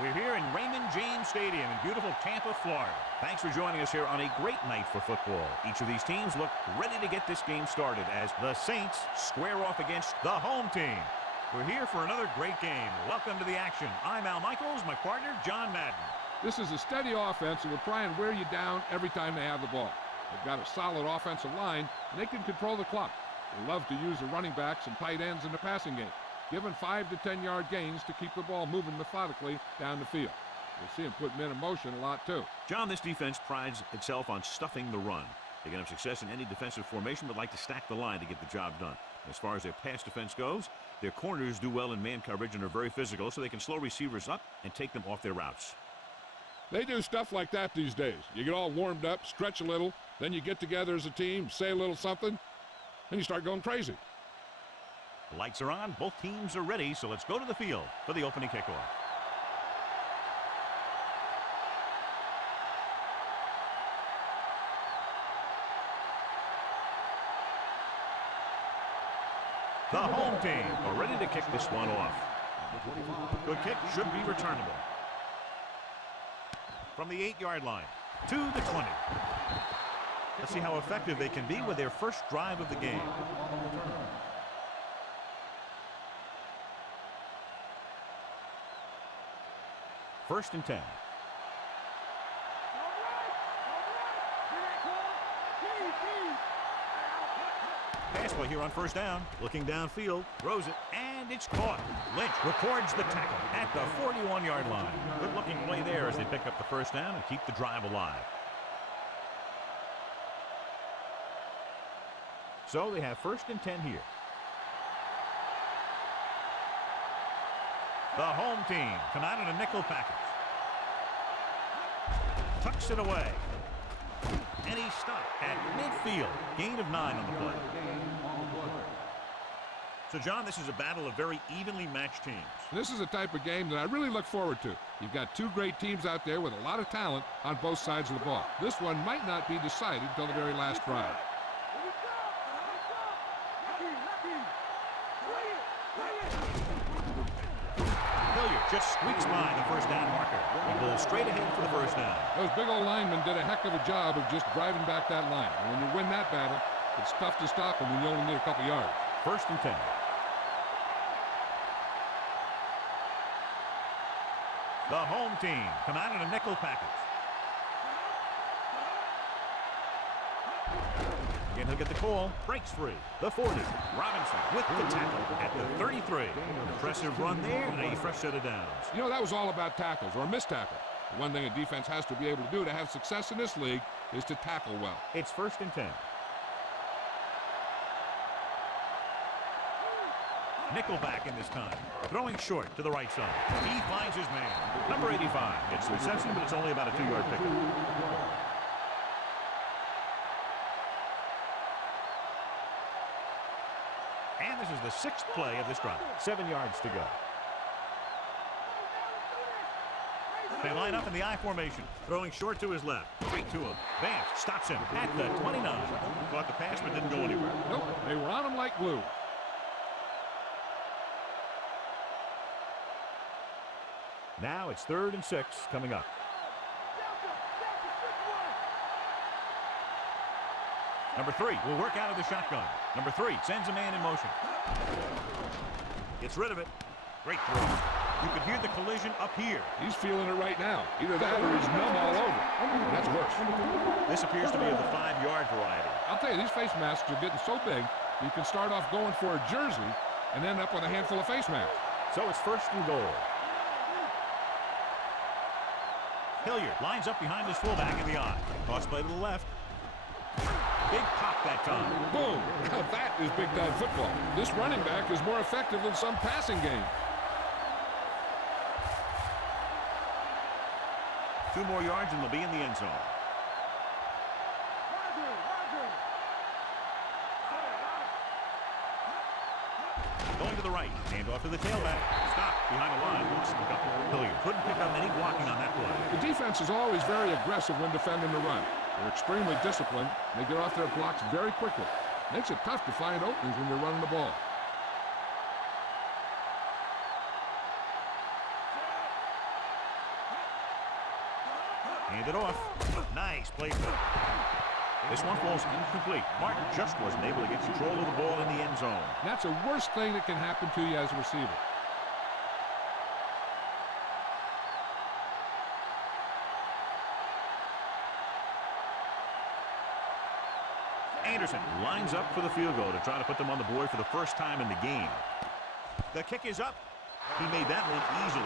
We're here in Raymond James Stadium in beautiful Tampa, Florida. Thanks for joining us here on a great night for football. Each of these teams look ready to get this game started as the Saints square off against the home team. We're here for another great game. Welcome to the action. I'm Al Michaels, my partner, John Madden. This is a steady offense that will try and wear you down every time they have the ball. They've got a solid offensive line, and they can control the clock. They love to use the running backs and tight ends in the passing game, given 5 to 10 yard gains to keep the ball moving methodically down the field. You'll see them put men in motion a lot too. John, this defense prides itself on stuffing the run. They can have success in any defensive formation, but like to stack the line to get the job done. As far as their pass defense goes, their corners do well in man coverage and are very physical, so they can slow receivers up and take them off their routes. They do stuff like that these days. You get all warmed up, stretch a little, then you get together as a team, say a little something, and you start going crazy. The lights are on, both teams are ready, so let's go to the field for the opening kickoff. The home team are ready to kick this one off. Good kick should be returnable. From the 8-yard line to the 20. Let's see how effective they can be with their first drive of the game. First and 10. Pass play here on first down. Looking downfield, throws it, and it's caught. Lynch records the tackle at the 41-yard line. Good looking play there as they pick up the first down and keep the drive alive. So they have first and 10 here. The home team come out in a nickel package. Tucks it away. And he's stopped at midfield. Gain of 9 on the play. So, John, this is a battle of very evenly matched teams. This is a type of game that I really look forward to. You've got two great teams out there with a lot of talent on both sides of the ball. This one might not be decided until the very last drive. Just squeaks by the first down marker and goes straight ahead for the first down. Those big old linemen did a heck of a job of just driving back that line. And when you win that battle, it's tough to stop them when you only need a couple yards. First and 10. The home team come out in a nickel package. Again, he'll get the call. Breaks free. The 40. Robinson with the tackle at the 33. Impressive run there and a fresh set of downs. You know, that was all about tackles or missed tackle. The one thing a defense has to be able to do to have success in this league is to tackle well. It's first and 10. Nickelback in this time. Throwing short to the right side. He finds his man. Number 85. It's a reception, but it's only about a 2-yard pickup. And this is the 6th play of this drive. 7 yards to go. They line up in the I formation. Throwing short to his left. Straight to him. Vance stops him at the 29. Caught the pass but didn't go anywhere. Nope, they were on him like glue. Now it's 3rd and 6 coming up. Number 3 will work out of the shotgun. Number 3 sends a man in motion. Gets rid of it. Great throw. You could hear the collision up here. He's feeling it right now. Either that or he's numb all over. That's worse. This appears to be of the 5-yard variety. I'll tell you, these face masks are getting so big, you can start off going for a jersey and end up with a handful of face masks. So it's first and goal. Hilliard lines up behind his fullback in the I. Toss play to the left. Big pop that time. Boom! Now that is big-time football. This running back is more effective than some passing game. 2 more yards and they'll be in the end zone. Going to the right. Hand off to the tailback. Stop behind the line. Hilliard couldn't pick up any blocking on that play. The defense is always very aggressive when defending the run. They're extremely disciplined. They get off their blocks very quickly. Makes it tough to find openings when you're running the ball. Hand it off. Nice placement. This one falls incomplete. Martin just wasn't able to get control of the ball in the end zone. That's the worst thing that can happen to you as a receiver. Anderson lines up for the field goal to try to put them on the board for the first time in the game. The kick is up. He made that one easily.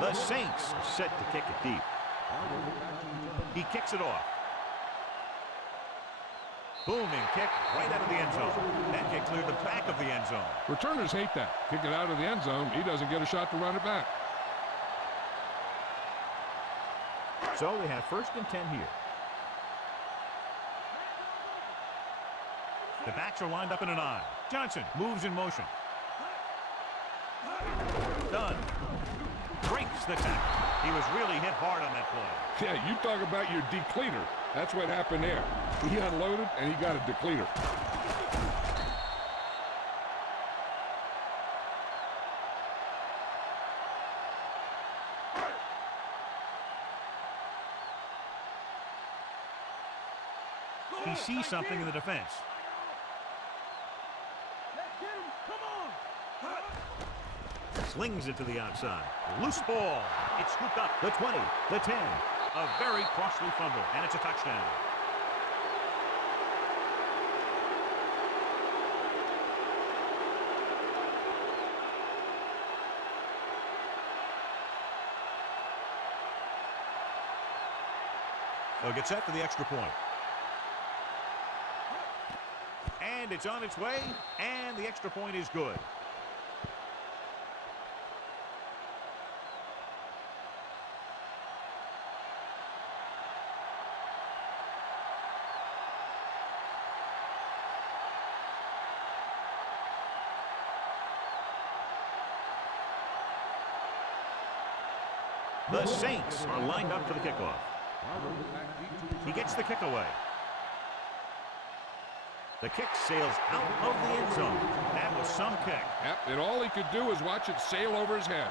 The Saints set to kick it deep. He kicks it off. Booming kick right out of the end zone. That kick cleared the back of the end zone. Returners hate that. Kick it out of the end zone. He doesn't get a shot to run it back. So they have 1st and 10 here. The backs are lined up in an I. Johnson moves in motion. Done. Breaks the tackle. He was really hit hard on that play. Yeah, you talk about your depleter. That's what happened there. He unloaded and he got a depleter. He sees something in the defense. Slings it to the outside. Loose ball. It's scooped up. The 20, the 10. A very costly fumble, and it's a touchdown. They'll get set for the extra point. And it's on its way, and the extra point is good. The Saints are lined up for the kickoff. He gets the kick away. The kick sails out of the end zone. That was some kick. Yep, and all he could do was watch it sail over his head.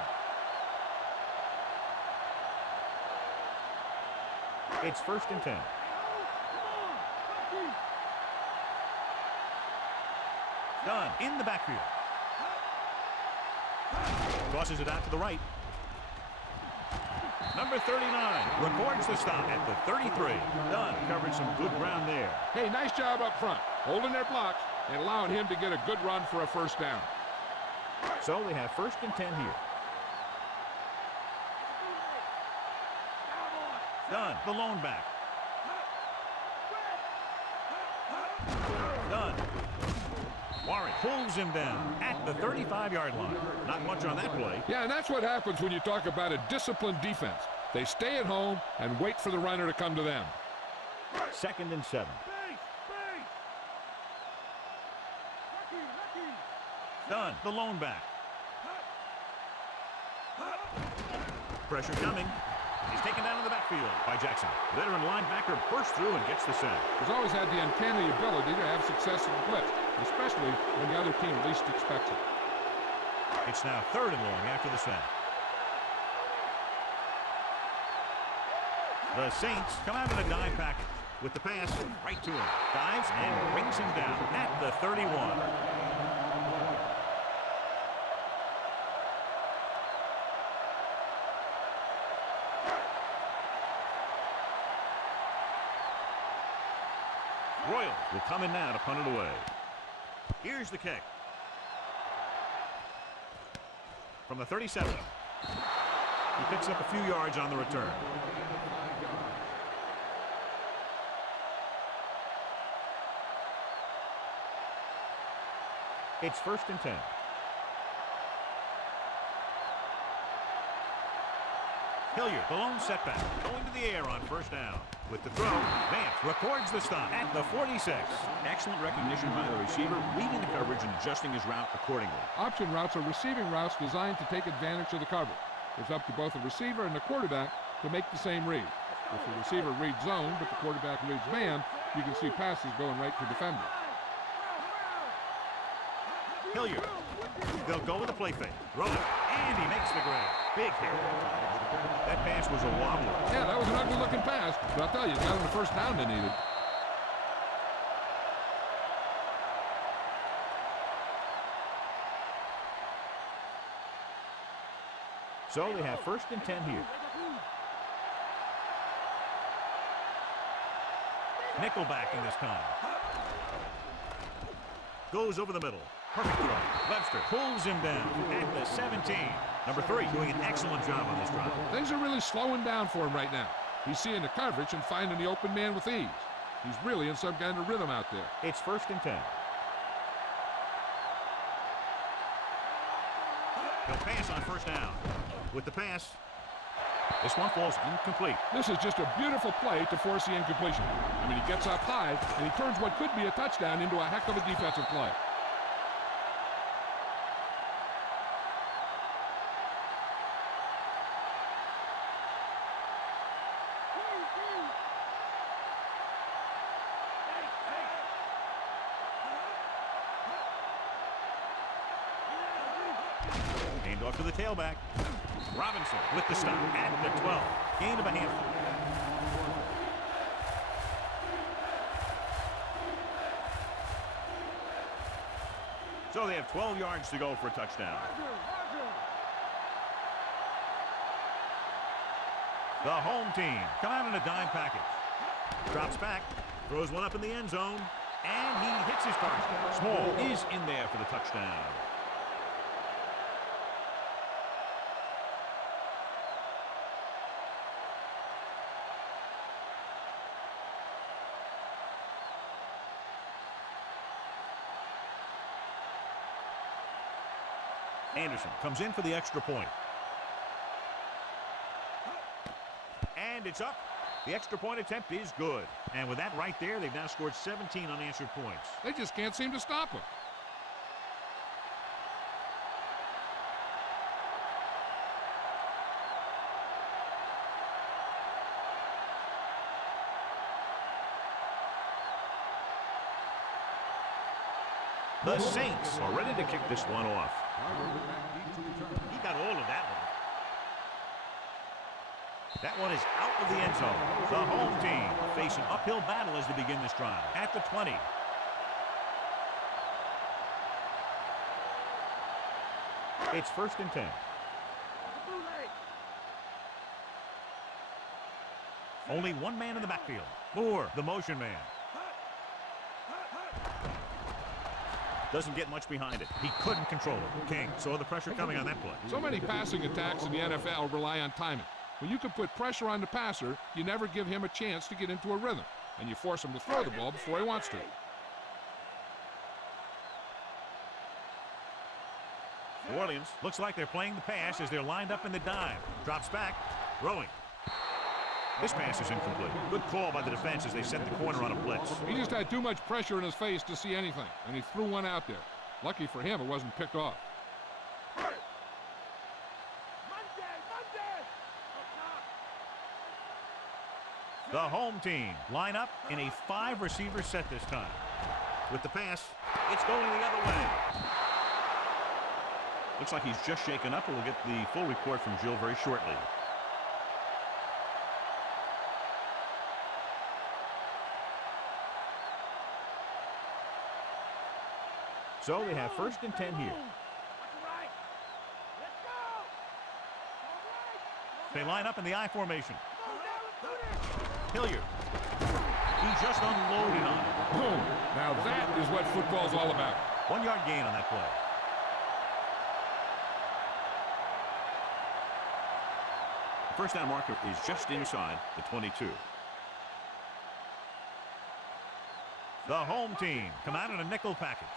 It's 1st and 10. Done in the backfield. Tosses it out to the right. Number 39 records the stop at the 33. Dunn covered some good ground there. Hey, nice job up front, holding their blocks and allowing him to get a good run for a first down. So they have 1st and 10 here. Dunn, the lone back. Dunn. Warren pulls him down at the 35-yard line. Not much on that play. Yeah, and that's what happens when you talk about a disciplined defense. They stay at home and wait for the runner to come to them. 2nd and 7. Dunn, the lone back. Pressure coming. He's taken down in the backfield by Jackson. Veteran linebacker bursts through and gets the sack. He's always had the uncanny ability to have success in the blitz, especially when the other team least expects it. It's now 3rd and long after the sack. The Saints come out in a dime package with the pass right to him. Dives and brings him down at the 31. Royals will come in now to punt it away. Here's the kick. From the 37. He picks up a few yards on the return. It's 1st and 10. Hilliard, the lone setback, going to the air on first down. With the throw, Vance records the stop at the 46. Excellent recognition by the receiver, reading the coverage and adjusting his route accordingly. Option routes are receiving routes designed to take advantage of the coverage. It's up to both the receiver and the quarterback to make the same read. If the receiver reads zone, but the quarterback reads man, you can see passes going right to defenders. Hilliard. They'll go with a play fake. Throw it. And he makes the grab. Big hit. That pass was a wobbler. Yeah, that was an ugly-looking pass, but I'll tell you, it got him the first down they needed. So they have 1st and 10 here. Nickelback in this time. Goes over the middle. Perfect throw. Webster pulls him down at the 17. Number 3 doing an excellent job on this drive. Things are really slowing down for him right now. He's seeing the coverage and finding the open man with ease. He's really in some kind of rhythm out there. It's 1st and 10. He'll pass on first down. With the pass, this one falls incomplete. This is just a beautiful play to force the incompletion. I mean, he gets up high, and he turns what could be a touchdown into a heck of a defensive play. Hand off to the tailback. Robinson with the stop at the 12. Gain of a handful. So they have 12 yards to go for a touchdown. The home team come out in a dime package. Drops back, throws one up in the end zone, and he hits his target. Small is in there for the touchdown. Anderson comes in for the extra point. And it's up. The extra point attempt is good. And with that right there, they've now scored 17 unanswered points. They just can't seem to stop him. The Saints are ready to kick this one off. He got all of that one. That one is out of the end zone. The home team face an uphill battle as they begin this drive. At the 20. It's 1st and 10. Only one man in the backfield. Moore, the motion man. Doesn't get much behind it. He couldn't control it. King saw the pressure coming on that play. So many passing attacks in the NFL rely on timing. When you can put pressure on the passer, you never give him a chance to get into a rhythm, and you force him to throw the ball before he wants to. New Orleans looks like they're playing the pass as they're lined up in the dime. Drops back, throwing. This pass is incomplete. Good call by the defense as they set the corner on a blitz. He just had too much pressure in his face to see anything, and he threw one out there. Lucky for him, it wasn't picked off. The home team line up in a 5-receiver set this time. With the pass, it's going the other way. Looks like he's just shaken up, and we'll get the full report from Jill very shortly. So they have 1st and 10 here. They line up in the I formation. Hilliard. He just unloaded on it. Boom. Now that is what football's all about. 1-yard gain on that play. The first down marker is just inside the 22. The home team come out in a nickel package.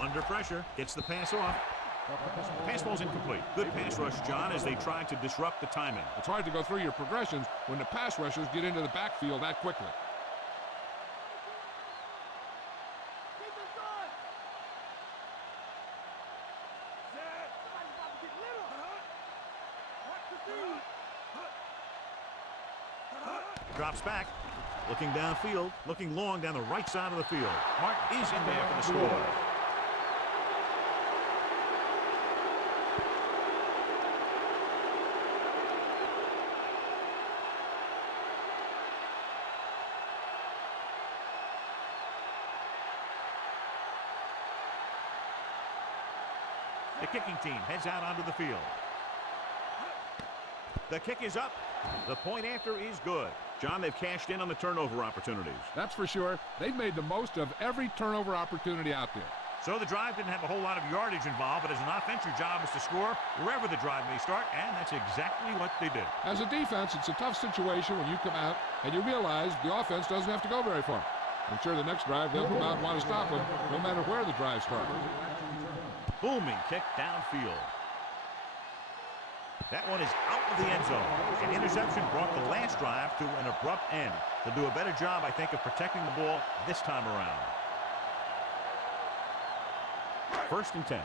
Under pressure, gets the pass off. Pass ball's incomplete. Good pass rush, John, as they try to disrupt the timing. It's hard to go through your progressions when the pass rushers get into the backfield that quickly. Drops back, looking downfield, looking long down the right side of the field. Martin is in there for the score. The kicking team heads out onto the field. The kick is up. The point after is good. John, they've cashed in on the turnover opportunities. That's for sure. They've made the most of every turnover opportunity out there. So the drive didn't have a whole lot of yardage involved, but as an offense, your job is to score wherever the drive may start, and that's exactly what they did. As a defense, it's a tough situation when you come out and you realize the offense doesn't have to go very far. I'm sure the next drive they'll come out and want to stop them, no matter where the drive starts. Booming kick downfield. That one is out of the end zone. An interception brought the last drive to an abrupt end. They'll do a better job, I think, of protecting the ball this time around. 1st and 10.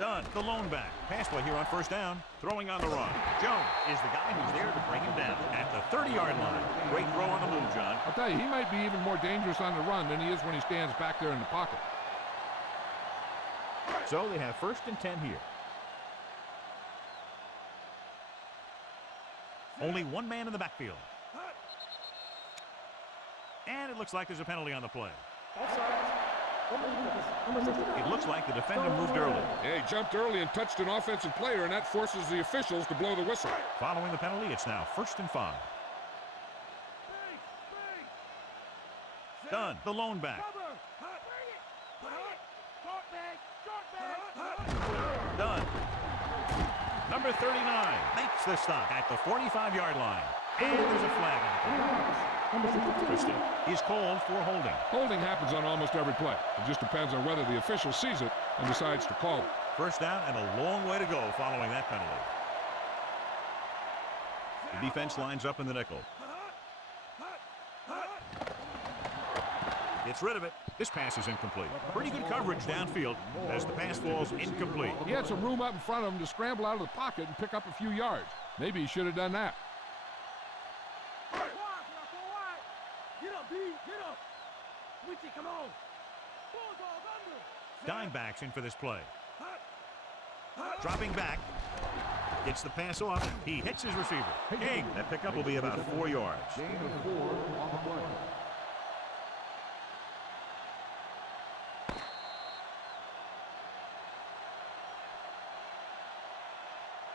Dunn, the lone back. Pass play here on 1st down. Throwing on the run. Jones is the guy who's there to bring him down at the 30-yard line. Great throw on the move, John. I'll tell you, he might be even more dangerous on the run than he is when he stands back there in the pocket. So they have 1st and 10 here. Only one man in the backfield. And it looks like there's a penalty on the play. It looks like the defender moved early. Yeah, he jumped early and touched an offensive player, and that forces the officials to blow the whistle. Following the penalty, it's now 1st and 5. Dunn, the lone back. Dunn. Number 39 makes the stop at the 45-yard line. And there's a flag on the play. Christie is called for holding. Holding happens on almost every play. It just depends on whether the official sees it and decides to call it. 1st down and a long way to go following that penalty. The defense lines up in the nickel. Gets rid of it. This pass is incomplete. Pretty good coverage downfield as the pass falls incomplete. He had some room up in front of him to scramble out of the pocket and pick up a few yards. Maybe he should have done that. Come on. Dime backs in for this play. Dropping back. Gets the pass off. He hits his receiver. King. That pickup will be about 4 yards. Gain of 4 on the play.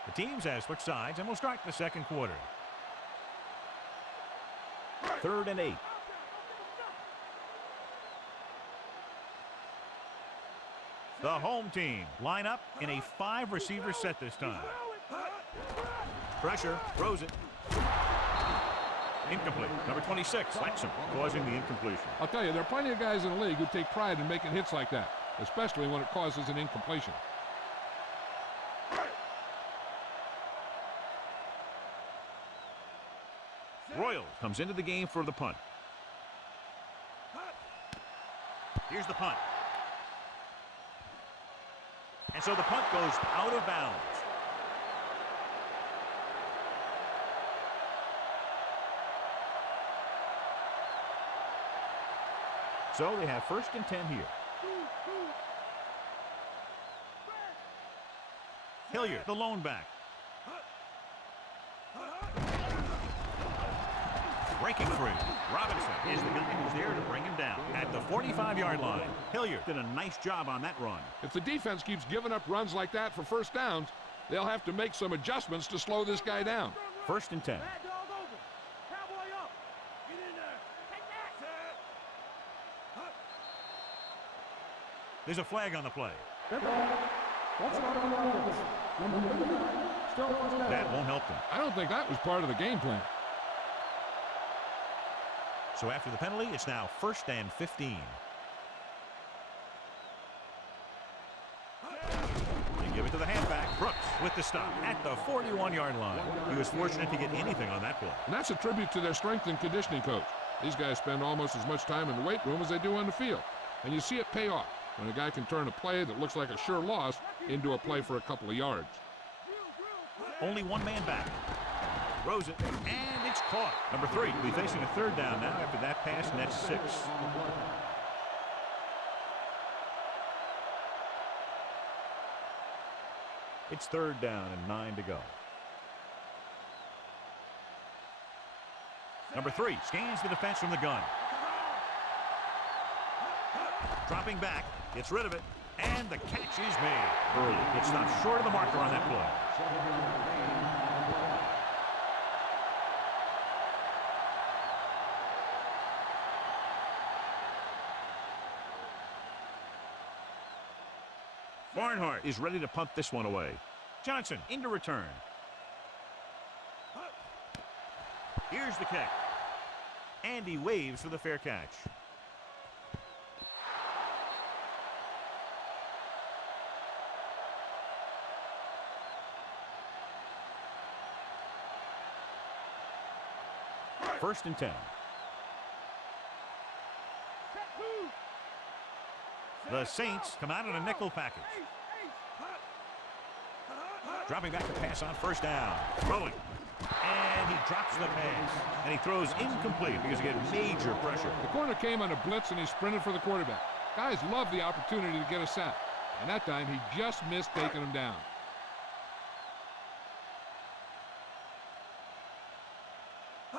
The teams have switched sides, and we'll start the 2nd quarter. 3rd and 8. The home team line up in a 5-receiver set this time. Pressure, throws it. Incomplete. Number 26, Lexham, causing the incompletion. I'll tell you, there are plenty of guys in the league who take pride in making hits like that, especially when it causes an incompletion. Royals comes into the game for the punt. Here's the punt. And so the punt goes out of bounds. So they have 1st and 10 here. Hilliard, the lone back. Breaking free. Robinson is the guy who's there to bring him down at the 45-yard line. Hilliard did a nice job on that run. If the defense keeps giving up runs like that for 1st downs, they'll have to make some adjustments to slow this guy down. 1st and 10. There's a flag on the play. That's not on offense. That won't help them. I don't think that was part of the game plan. So after the penalty, it's now 1st and 15. the halfback. Brooks with the stop at the 41-yard line. He was fortunate to get anything on that play. And that's a tribute to their strength and conditioning coach. These guys spend almost as much time in the weight room as they do on the field. And you see it pay off when a guy can turn a play that looks like a sure loss into a play for a couple of yards. Only one man back. Throws it, and it's caught. Number 3 will be facing a third down now after that pass, and that's 6. It's third down and 9 to go. Number 3 scans the defense from the gun. Dropping back, gets rid of it, and the catch is made early. It stops short of the marker on that play. Barnhart is ready to punt this one away. Johnson into return. Here's the kick. And he waves for the fair catch. First and 10. The Saints come out in a nickel package. Dropping back to pass on first down. Throwing. And he drops the pass. And he throws incomplete because he had major pressure. The corner came on a blitz and he sprinted for the quarterback. Guys love the opportunity to get a sack. And that time he just missed taking him down.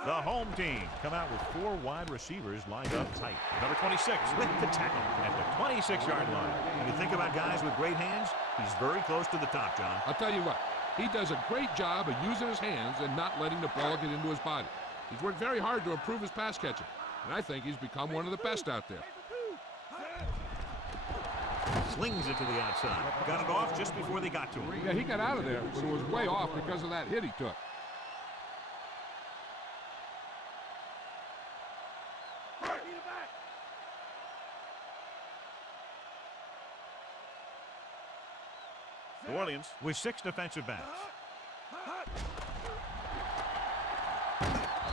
The home team come out with 4 wide receivers lined up tight. Number 26 with the tackle at the 26-yard line. When you think about guys with great hands, he's very close to the top, John. I'll tell you what, he does a great job of using his hands and not letting the ball get into his body. He's worked very hard to improve his pass catching, and I think he's become one of the best out there. Slings it to the outside. Got it off just before they got to him. Yeah, he got out of there, but it was way off because of that hit he took. New Orleans with 6 defensive backs.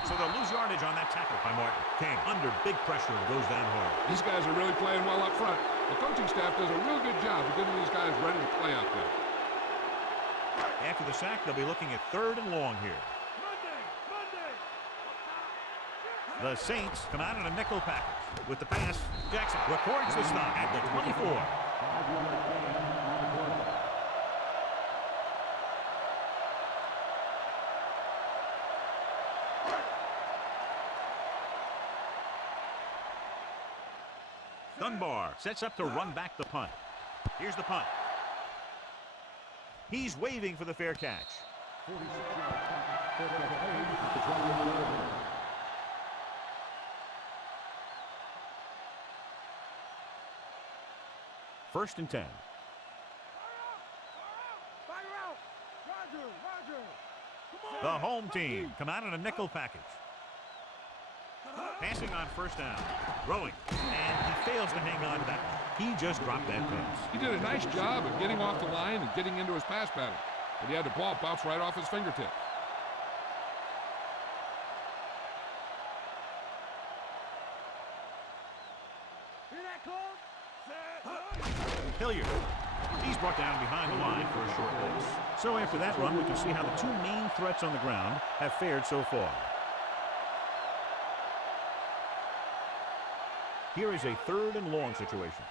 So they'll lose yardage on that tackle by Martin. King under big pressure and goes down hard. These guys are really playing well up front. The coaching staff does a real good job of getting these guys ready to play out there. After the sack, they'll be looking at 3rd and long here. The Saints come out in a nickel package. With the pass, Jackson records the stop at the 24. Dunbar sets up to run back the punt. Here's the punt. He's waving for the fair catch. First and 10. The home team come out in a nickel package. Passing on first down. Throwing. And he fails to hang on to that. He just dropped that pass. He did a nice job of getting off the line and getting into his pass pattern. But he had the ball bounce right off his fingertips. Hilliard. He's brought down behind the line for a short loss. So after that run, we can see how the 2 main threats on the ground have fared so far. Here is a 3rd and long situation.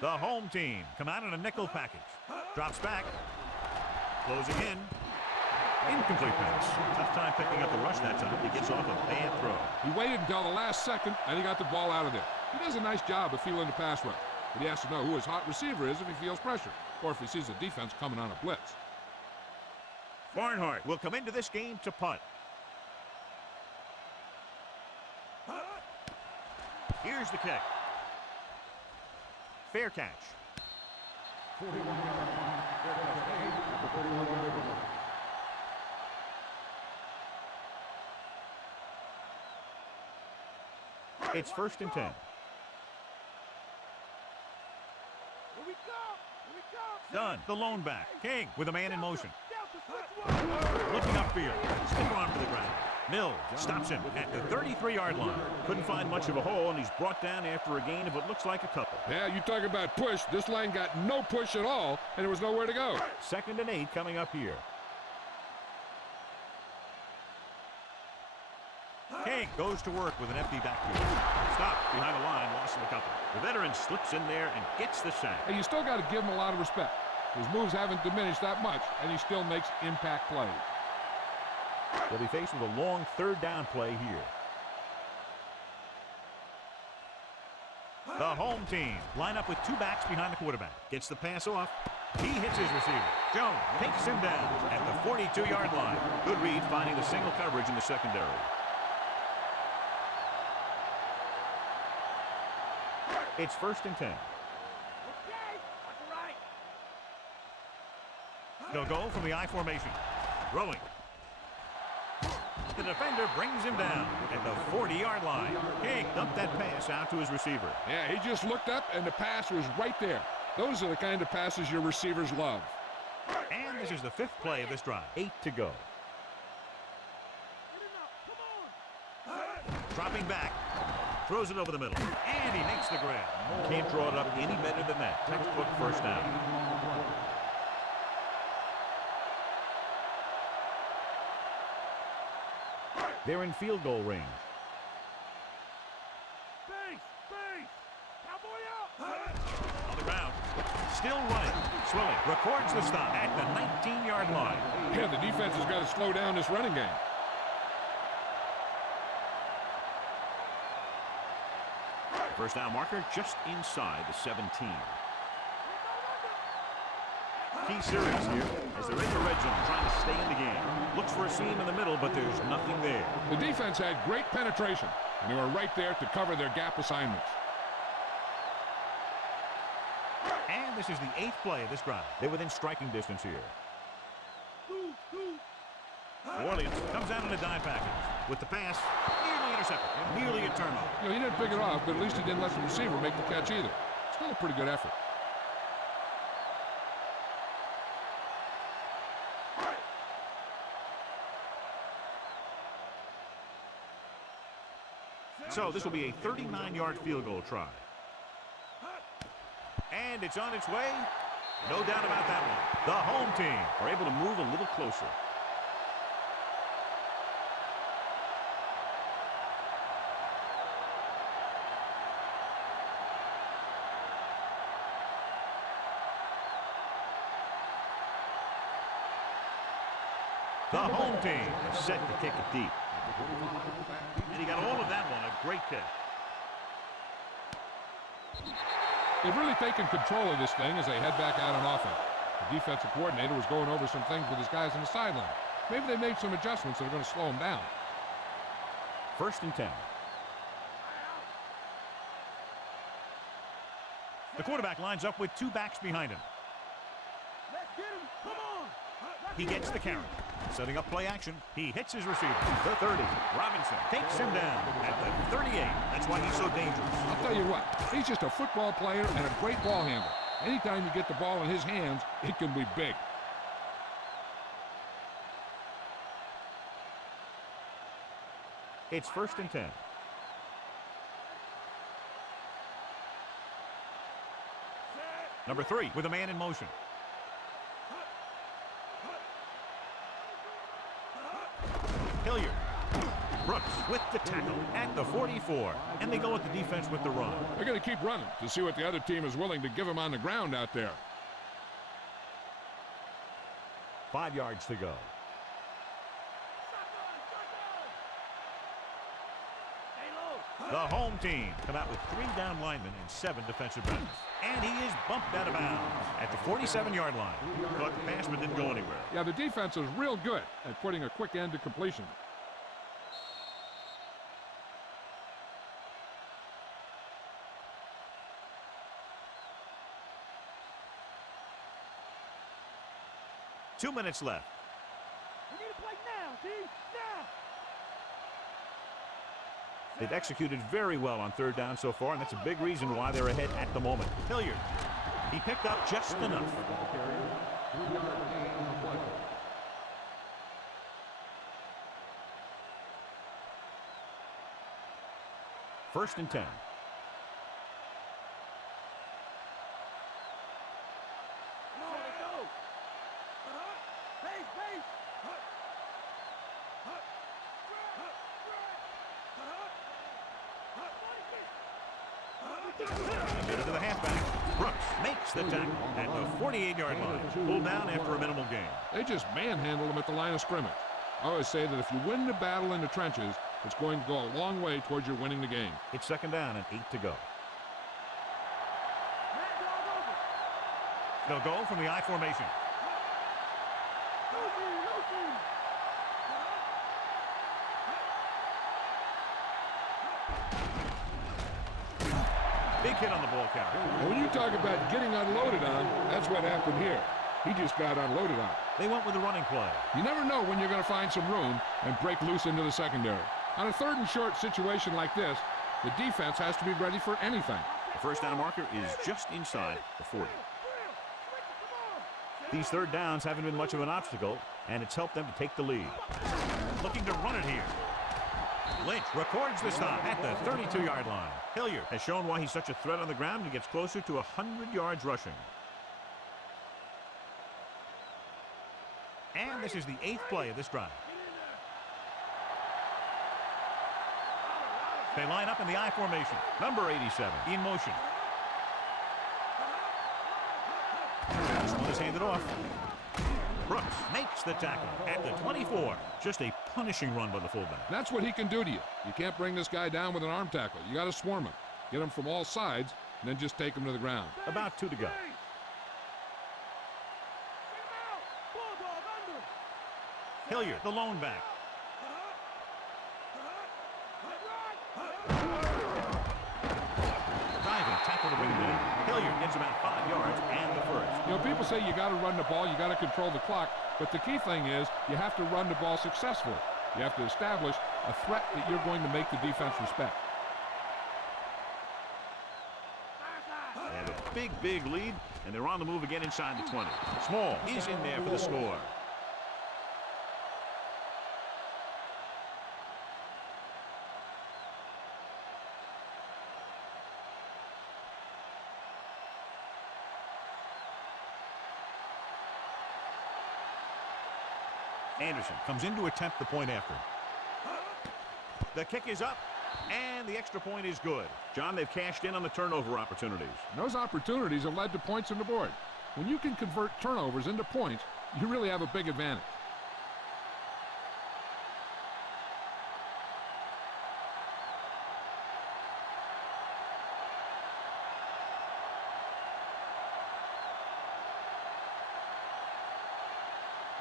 The home team come out in a nickel package. Drops back. Closing in. Incomplete pass. Tough time picking up the rush that time. He gets off a bad throw. He waited until the last second, and he got the ball out of there. He does a nice job of feeling the pass rush, but he has to know who his hot receiver is if he feels pressure, or if he sees the defense coming on a blitz. Barnhart will come into this game to punt. Here's the kick. Fair catch. It's first and 10. Done. The lone back. King with a man in motion. Looking upfield. Stick arm to the ground. Mills stops him at the 33-yard line. Couldn't find much of a hole, and he's brought down after a gain of what looks like a couple. Yeah, you talk about push. This line got no push at all, and there was nowhere to go. 2nd and 8 coming up here. King goes to work with an empty backfield. Stopped behind the line, lost him a couple. The veteran slips in there and gets the sack. And you still got to give him a lot of respect. His moves haven't diminished that much, and he still makes impact plays. They'll be faced with a long 3rd down play here. The home team line up with 2 backs behind the quarterback. Gets the pass off. He hits his receiver. Jones takes him down at the 42-yard line. Good read finding the single coverage in the secondary. It's 1st and 10. Okay, that's right. They'll go from the I formation. Rolling. The defender brings him down at the 40-yard line. King dumped that pass out to his receiver. Yeah, he just looked up, and the pass was right there. Those are the kind of passes your receivers love. And this is the 5th play of this drive. 8 to go. Dropping back. Throws it over the middle. And he makes the grab. Can't draw it up any better than that. Textbook 1st down. They're in field goal range. Base! Cowboy out! On the ground. Still running. Swilling records the stop at the 19-yard line. Yeah, the defense has got to slow down this running game. First down marker just inside the 17. Key series here as they're in the red zone trying to stay in the game. Looks for a seam in the middle, but there's nothing there. The defense had great penetration, and they were right there to cover their gap assignments. And this is the 8th play of this drive. They're within striking distance here. New Orleans comes out in a dime package with the pass. Nearly intercepted. Nearly a turnover. You know, he didn't pick it off, but at least he didn't let the receiver make the catch either. Still a pretty good effort. So this will be a 39-yard field goal try. And it's on its way. No doubt about that one. The home team are able to move a little closer. The home team is set to kick it deep. And he got all of that one. A great kick. They've really taken control of this thing as they head back out on offense. The defensive coordinator was going over some things with his guys on the sideline. Maybe they made some adjustments that are going to slow them down. 1st and 10. The quarterback lines up with 2 backs behind him. Let's get him! Come on! He gets the carry. Setting up play action. He hits his receiver. The 30. Robinson takes him down at the 38. That's why he's so dangerous. I'll tell you what, he's just a football player and a great ball handler. Anytime you get the ball in his hands, it can be big. It's 1st and 10. Number 3 with a man in motion. Hilliard. Brooks with the tackle at the 44. And they go with the defense with the run. They're going to keep running to see what the other team is willing to give them on the ground out there. 5 yards to go. The home team come out with 3 down linemen and 7 defensive backs. And he is bumped out of bounds at the 47-yard line. Caught the pass but didn't go anywhere. Yeah, the defense is real good at putting a quick end to completion. Two minutes left. We need to play now, team! Now! They've executed very well on 3rd down so far, and that's a big reason why they're ahead at the moment. Hilliard He picked up just enough. First and 10. Into the halfback. Brooks makes the tackle at the 48-yard line. Pulled down after a minimal gain. They just manhandled him at the line of scrimmage. I always say that if you win the battle in the trenches, it's going to go a long way towards your winning the game. It's second down and 8 to go. They'll go from the I formation. Big hit on the ball carrier. And when you talk about getting unloaded on, that's what happened here. He just got unloaded on. They went with the running play. You never know when you're going to find some room and break loose into the secondary. On a third and short situation like this, the defense has to be ready for anything. The first down marker is just inside the 40. These third downs haven't been much of an obstacle, and it's helped them to take the lead. Looking to run it here. Lynch records the stop at the 32-yard line. Hilliard has shown why he's such a threat on the ground and gets closer to 100 yards rushing. And this is the 8th play of this drive. They line up in the I formation. Number 87 in motion. This one is handed off. Brooks makes the tackle at the 24. Just a punishing run by the fullback. That's what he can do to you. You can't bring this guy down with an arm tackle. You got to swarm him. Get him from all sides, and then just take him to the ground. About 2 to go. Hilliard, the lone back. Driving tackle to bring him in. Hilliard gets about 5 yards and the first. You know, people say you got to run the ball, you got to control the clock, but the key thing is you have to run the ball successfully. You have to establish a threat that you're going to make the defense respect. They have a big lead, and they're on the move again inside the 20. Small is in there for the score. Anderson comes in to attempt the point after. The kick is up, and the extra point is good. John, they've cashed in on the turnover opportunities. And those opportunities have led to points on the board. When you can convert turnovers into points, you really have a big advantage.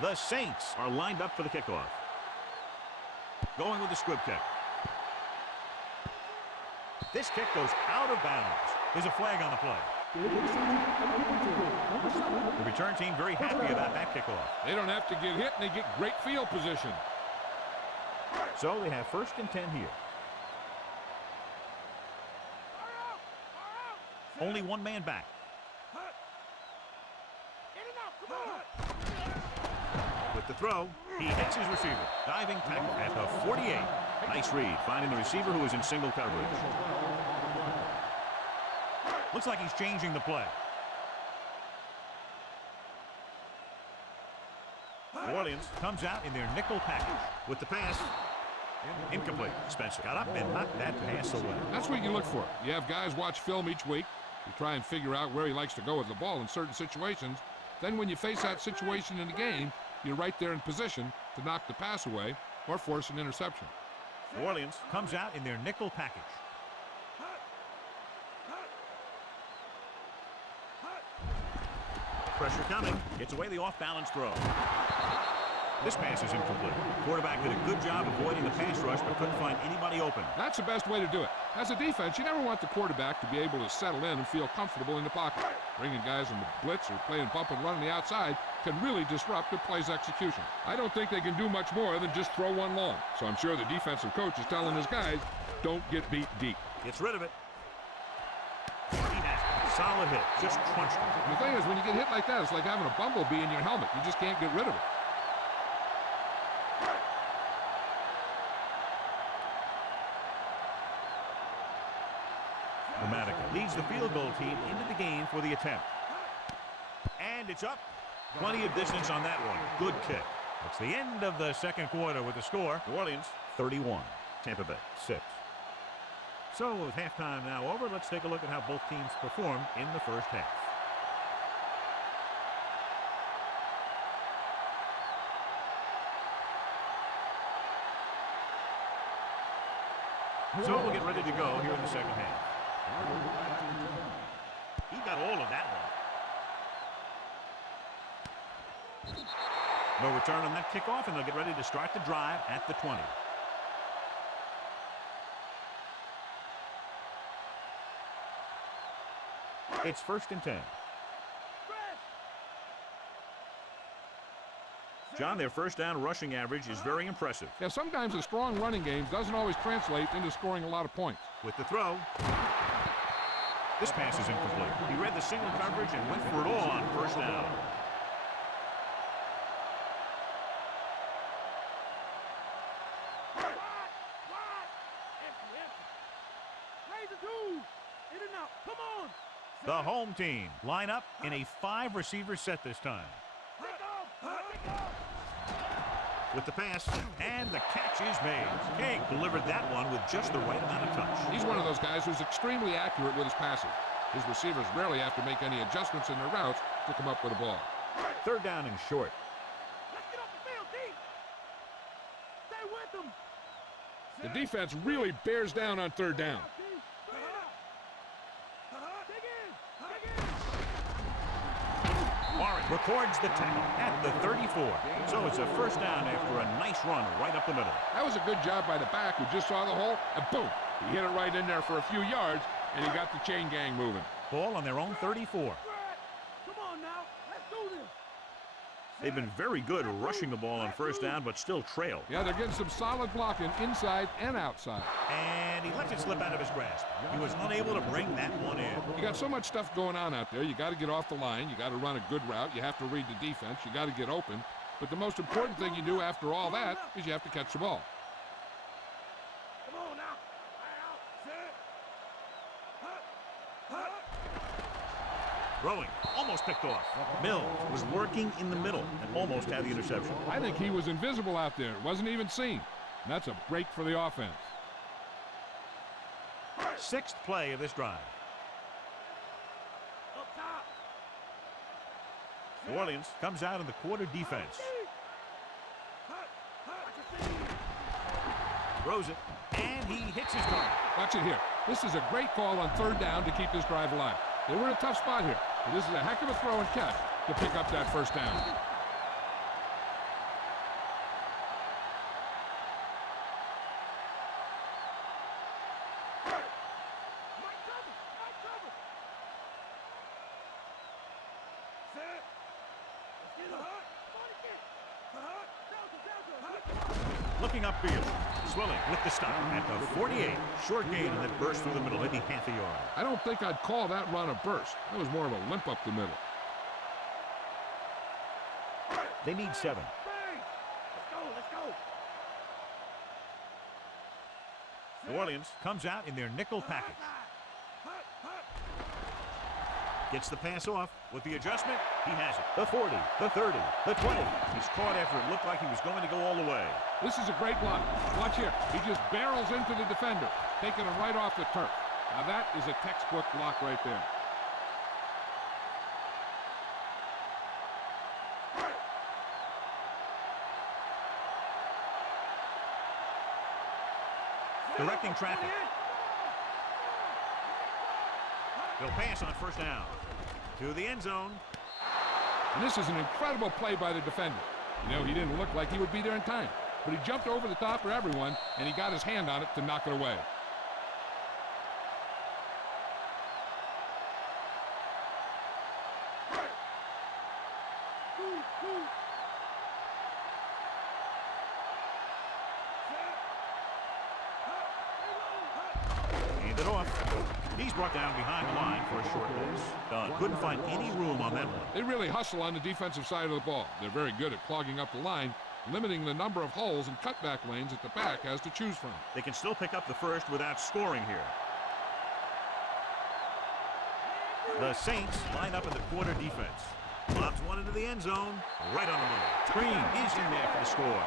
The Saints are lined up for the kickoff. Going with the squib kick. This kick goes out of bounds. There's a flag on the play. The return team very happy about that kickoff. They don't have to get hit, and they get great field position. So they have first and 10 here. Only one man back. With the throw, he hits his receiver. Diving tackle at the 48. Nice read, finding the receiver who is in single coverage. Looks like he's changing the play. New Orleans comes out in their nickel package with the pass. Incomplete. Spencer got up and knocked that pass away. That's what you look for. You have guys watch film each week. You try and figure out where he likes to go with the ball in certain situations. Then when you face that situation in the game, you're right there in position to knock the pass away or force an interception. New Orleans comes out in their nickel package. Pressure coming. Gets away the off-balance throw. This pass is incomplete. Quarterback did a good job avoiding the pass rush, but couldn't find anybody open. That's the best way to do it. As a defense, you never want the quarterback to be able to settle in and feel comfortable in the pocket. Bringing guys in the blitz or playing bump and run on the outside can really disrupt the play's execution. I don't think they can do much more than just throw one long. So I'm sure the defensive coach is telling his guys, don't get beat deep. Gets rid of it. He has Solid hit. Just crunched him. The thing is, when you get hit like that, it's like having a bumblebee in your helmet. You just can't get rid of it. Dramatica leads the field goal team into the game for the attempt. And it's up. Plenty of distance on that one. Good kick. It's the end of the second quarter with the score. New Orleans 31, Tampa Bay 6. So with halftime now over, let's take a look at how both teams performed in the first half. So we'll get ready to go here in the second half. He got all of that one. No return on that kickoff, and they'll get ready to start the drive at the 20. It's 1st and 10. John, their first down rushing average is very impressive. Yeah, sometimes a strong running game doesn't always translate into scoring a lot of points. With the throw. This pass is incomplete. He read the single coverage and went for it all on first down. The home team line up in a 5-receiver set this time. With the pass, and the catch is made. King delivered that one with just the right amount of touch. He's one of those guys who's extremely accurate with his passing. His receivers rarely have to make any adjustments in their routes to come up with a ball. 3rd down and short. Let's get off the field, D. Stay with them. The defense really bears down on 3rd down. Warren records the tackle at the 34. So it's a first down after a nice run right up the middle. That was a good job by the back who just saw the hole, and boom, he hit it right in there for a few yards, and he got the chain gang moving. Ball on their own 34. Come on now, let's do this. They've been very good rushing the ball on first down, but still trail. Yeah, they're getting some solid blocking inside and outside. And he lets it slip out of his grasp. He was unable to bring that one in. You got so much stuff going on out there. You got to get off the line. You got to run a good route. You have to read the defense. You got to get open. But the most important thing you do after all that is you have to catch the ball. Come on now. Throwing, almost picked off. Mills was working in the middle and almost had the interception. I think he was invisible out there. Wasn't even seen. And that's a break for the offense. 6th play of this drive. Up top. New Orleans comes out in the quarter defense. Throws it, and he hits his target. Watch it here. This is a great call on 3rd down to keep this drive alive. They were in a tough spot here, but this is a heck of a throw and catch to pick up that first down. Looking upfield. Swilling with the stop at the 48. Short gain and then burst through the middle, maybe half a yard. I don't think I'd call that run a burst. That was more of a limp up the middle. They need 7. Let's go. New Orleans comes out in their nickel package. Gets the pass off. With the adjustment, he has it. The 40, the 30, the 20. He's caught after it looked like he was going to go all the way. This is a great block. Watch here. He just barrels into the defender, taking him right off the turf. Now that is a textbook block right there. Directing traffic. He'll pass on first down. To the end zone. And this is an incredible play by the defender. You know, he didn't look like he would be there in time, but he jumped over the top of everyone, and he got his hand on it to knock it away. He's brought down behind the line for a short miss. Couldn't find any room on that one. They really hustle on the defensive side of the ball. They're very good at clogging up the line, limiting the number of holes and cutback lanes that the back has to choose from. They can still pick up the first without scoring here. The Saints line up in the quarter defense. Lobs one into the end zone, right on the money. Green is in there for the score.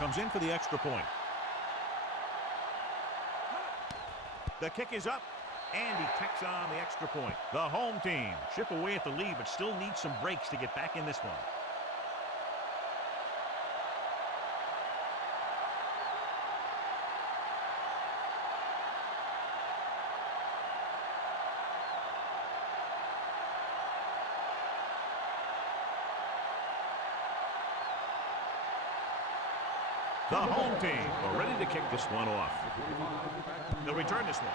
Comes in for the extra point. The kick is up, and he tacks on the extra point. The home team chip away at the lead, but still needs some breaks to get back in this one. The home team are ready to kick this one off. They'll return this one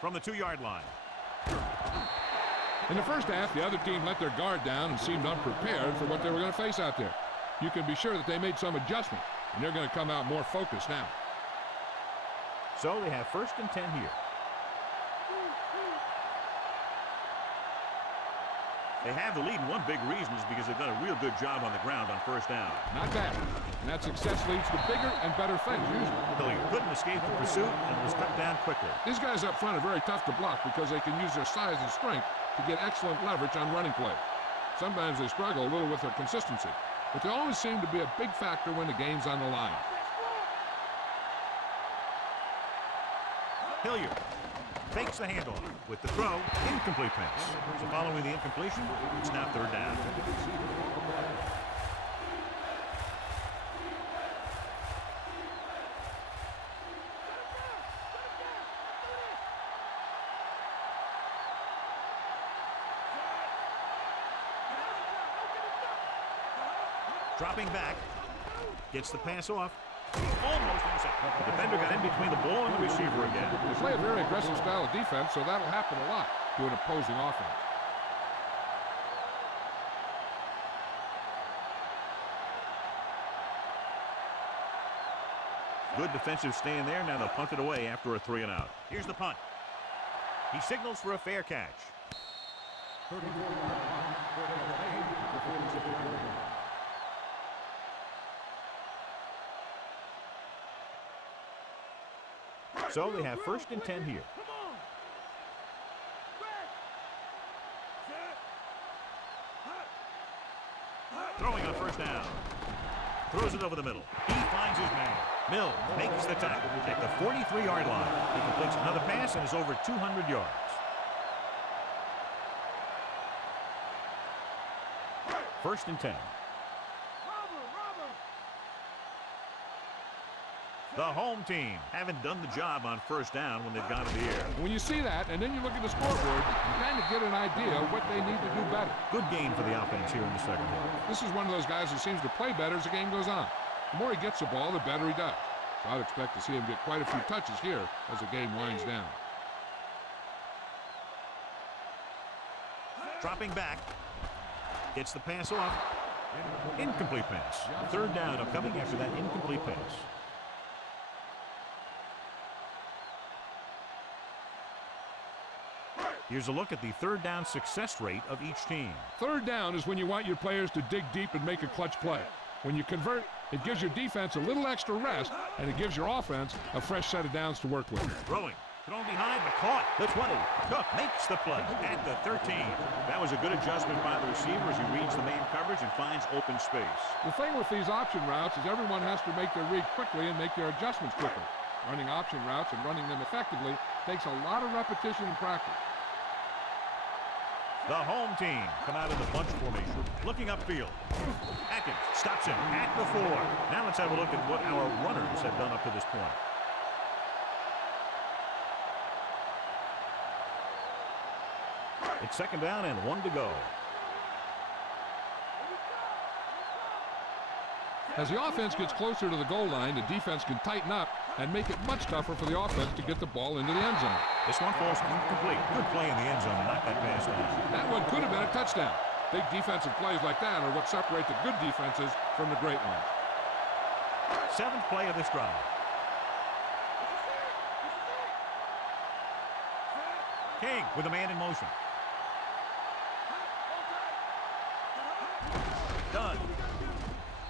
from the 2-yard line. In the first half, the other team let their guard down and seemed unprepared for what they were going to face out there. You can be sure that they made some adjustment, and they're going to come out more focused now. So they have 1st and 10 here. They have the lead, and one big reason is because they've done a real good job on the ground on 1st down. Not bad. And that success leads to bigger and better things, usually. Hilliard couldn't escape the pursuit and was cut down quickly. These guys up front are very tough to block because they can use their size and strength to get excellent leverage on running plays. Sometimes they struggle a little with their consistency, but they always seem to be a big factor when the game's on the line. Hilliard fakes the handoff with the throw, incomplete pass. So following the incompletion, it's now 3rd down. Dropping back, gets the pass off. Almost intercepted. The defender got in between the ball and the receiver again. They play a very aggressive style of defense, so that'll happen a lot to an opposing offense. Good defensive stand there. Now they'll punt it away after a 3-and-out. Here's the punt. He signals for a fair catch. So they have 1st and 10 here. Throwing on 1st down. Throws it over the middle. He finds his man. Mills makes the tackle at the 43-yard line. He completes another pass and is over 200 yards. First and 10. The home team haven't done the job on 1st down when they've gone in the air. When you see that, and then you look at the scoreboard, you kind of get an idea of what they need to do better. Good game for the offense here in the 2nd half. This is one of those guys who seems to play better as the game goes on. The more he gets the ball, the better he does. So I'd expect to see him get quite a few touches here as the game winds down. Dropping back. Gets the pass off. Incomplete pass. 3rd down upcoming after that incomplete pass. Here's a look at the 3rd down success rate of each team. 3rd down is when you want your players to dig deep and make a clutch play. When you convert, it gives your defense a little extra rest, and it gives your offense a fresh set of downs to work with. Throwing. Thrown behind, but caught. The 20. Cook makes the play at the 13. That was a good adjustment by the receiver as he reads the man coverage and finds open space. The thing with these option routes is everyone has to make their read quickly and make their adjustments quickly. Running option routes and running them effectively takes a lot of repetition and practice. The home team come out in the bunch formation, looking upfield. Atkins stops him at the 4. Now let's have a look at what our runners have done up to this point. It's 2nd down and 1 to go. As the offense gets closer to the goal line, the defense can tighten up and make it much tougher for the offense to get the ball into the end zone. This one falls incomplete. Good play in the end zone. Knock that pass down. That one could have been a touchdown. Big defensive plays like that are what separate the good defenses from the great ones. 7th play of this drive. King with a man in motion. Done.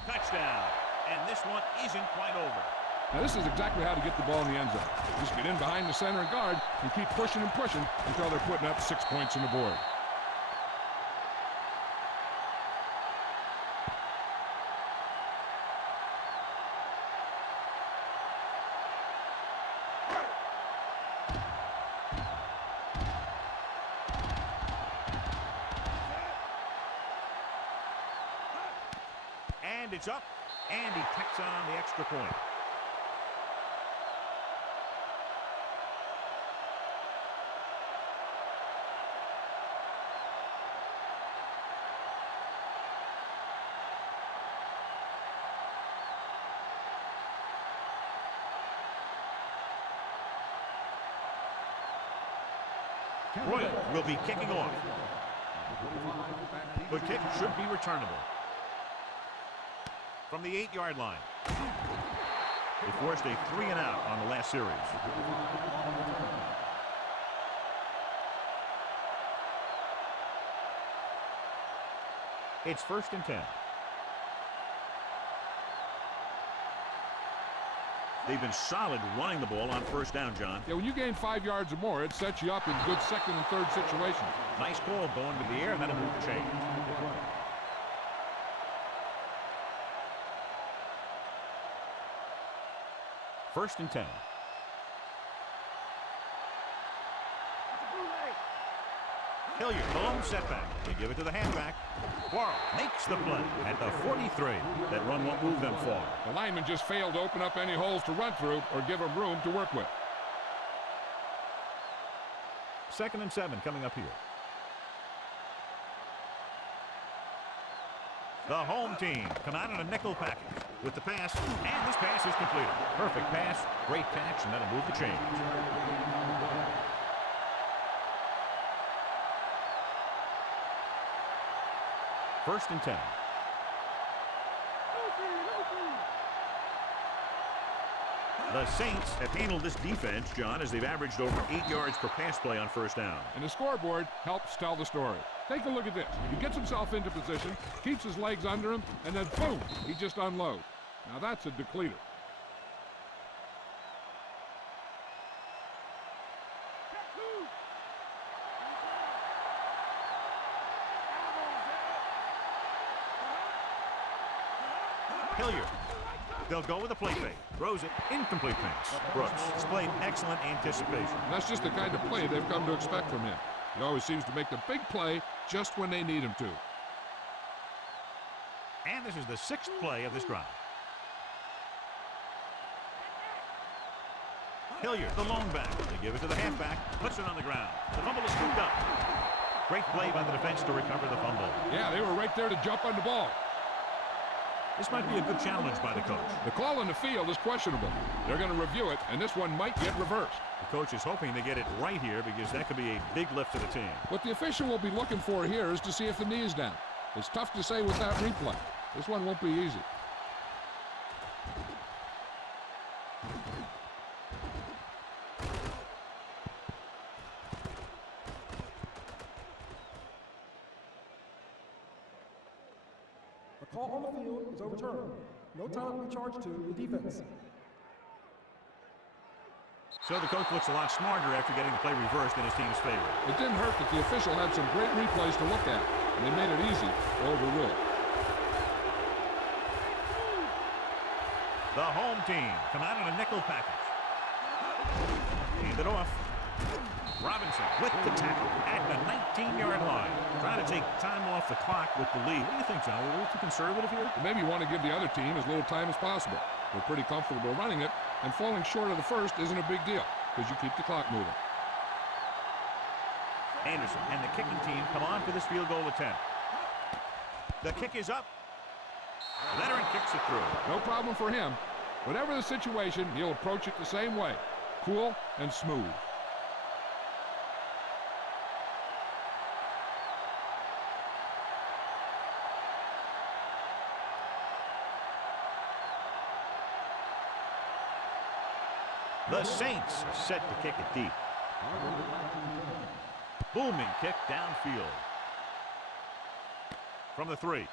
Touchdown. And this one isn't quite over. Now this is exactly how to get the ball in the end zone. Just get in behind the center and guard and keep pushing and pushing until they're putting up 6 points on the board. And it's up, and he tacks on the extra point. Royal will be kicking off. The kick should be returnable. From the 8-yard line. They forced a 3-and-out on the last series. It's 1st and 10. They've been solid running the ball on 1st down, John. Yeah, when you gain 5 yards or more, it sets you up in good 2nd and 3rd situations. Nice ball going to the air, and that'll move the chain. First and 10. Hilliard, the lone setback. They give it to the halfback. Quarles makes the play at the 43. That run won't move them far. The lineman just failed to open up any holes to run through or give them room to work with. 2nd and 7 coming up here. The home team come out in a nickel package with the pass, and this pass is completed. Perfect pass, great catch, and that'll move the chains. First and 10. The Saints have handled this defense, John, as they've averaged over 8 yards per pass play on 1st down. And the scoreboard helps tell the story. Take a look at this. He gets himself into position, keeps his legs under him, and then boom, he just unloads. Now that's a depleter. Hilliard. They'll go with a play fake. Throws it. Incomplete pass. Brooks displayed excellent anticipation. And that's just the kind of play they've come to expect from him. He always seems to make the big play just when they need him to. And this is the 6th play of this drive. Hilliard, the lone back. They give it to the halfback. Puts it on the ground. The fumble is scooped up. Great play by the defense to recover the fumble. Yeah, they were right there to jump on the ball. This might be a good challenge by the coach. The call on the field is questionable. They're going to review it, and this one might get reversed. The coach is hoping to get it right here because that could be a big lift to the team. What the official will be looking for here is to see if the knee is down. It's tough to say with that replay. This one won't be easy. The call on the field is overturned. No time to be charged to the defense. So the coach looks a lot smarter after getting the play reversed in his team's favor. It didn't hurt that the official had some great replays to look at, and they made it easy to overrule. The home team come out in a nickel package. Hand it off. Robinson with the tackle at the 19-yard line. Trying to take time off the clock with the lead. What do you think, John? Are we a little too conservative here? Maybe you want to give the other team as little time as possible. They're pretty comfortable running it, and falling short of the first isn't a big deal because you keep the clock moving. Anderson and the kicking team come on for this field goal attempt. The kick is up. Veteran kicks it through. No problem for him. Whatever the situation, he'll approach it the same way. Cool and smooth. The Saints set to kick it deep. Booming kick downfield. From the 3.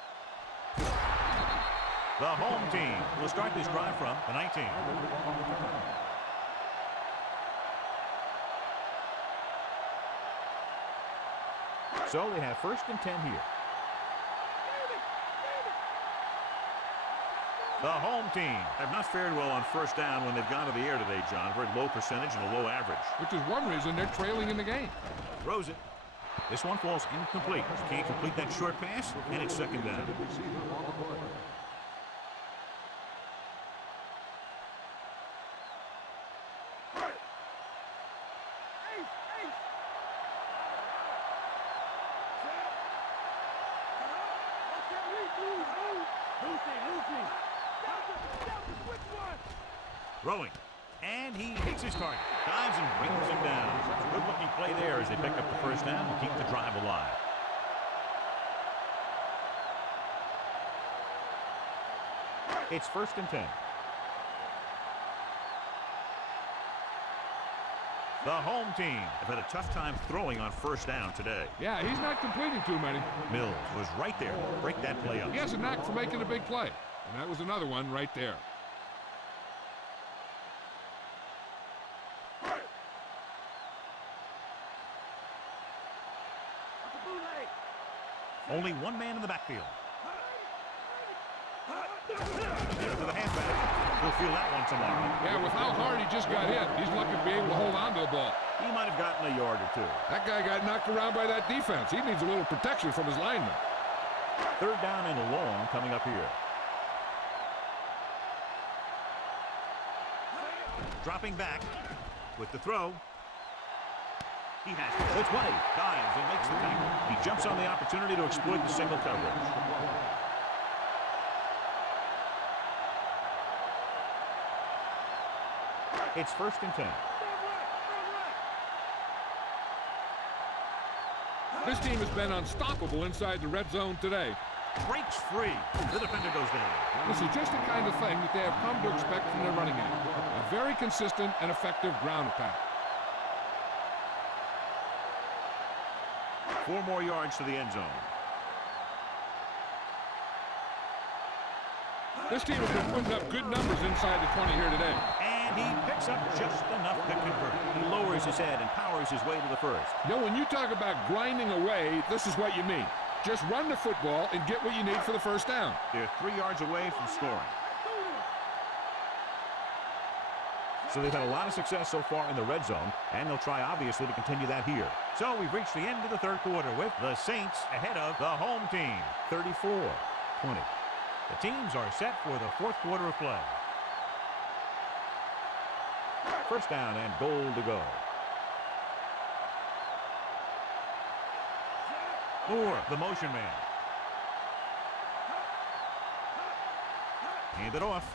The home team will start this drive from the 19. So they have 1st and 10 here. The home team have not fared well on 1st down when they've gone to the air today, John. Very low percentage and a low average. Which is one reason they're trailing in the game. Throws it. This one falls incomplete. Can't complete that short pass, and it's 2nd down. Throwing. And he hits his target. Dives and brings him down. Good-looking play there as they pick up the 1st down and keep the drive alive. It's 1st and 10. The home team have had a tough time throwing on 1st down today. Yeah, he's not completing too many. Mills was right there to break that play up. He has a knack for making a big play. And that was another one right there. Only one man in the backfield. There to the halfback. We'll feel that one tomorrow. Yeah, with how hard he just got hit, he's lucky to be able to hold on to the ball. He might have gotten a yard or 2. That guy got knocked around by that defense. He needs a little protection from his linemen. 3rd down and long coming up here. Dropping back with the throw. He has the 20. Dives and makes the tackle. He jumps on the opportunity to exploit the single coverage. It's 1st and 10. This team has been unstoppable inside the red zone today. Breaks free. The defender goes down. This is just the kind of thing that they have come to expect from their running game. A very consistent and effective ground attack. 4 more yards to the end zone. This team has been putting up good numbers inside the 20 here today. And he picks up just enough to convert. He lowers his head and powers his way to the 1st. You know, when you talk about grinding away, this is what you mean. Just run the football and get what you need for the 1st down. They're 3 yards away from scoring. So they've had a lot of success so far in the red zone, and they'll try, obviously, to continue that here. So we've reached the end of the 3rd quarter with the Saints ahead of the home team, 34-20. The teams are set for the 4th quarter of play. 1st down and goal to go. Moore, the motion man. Hand it off.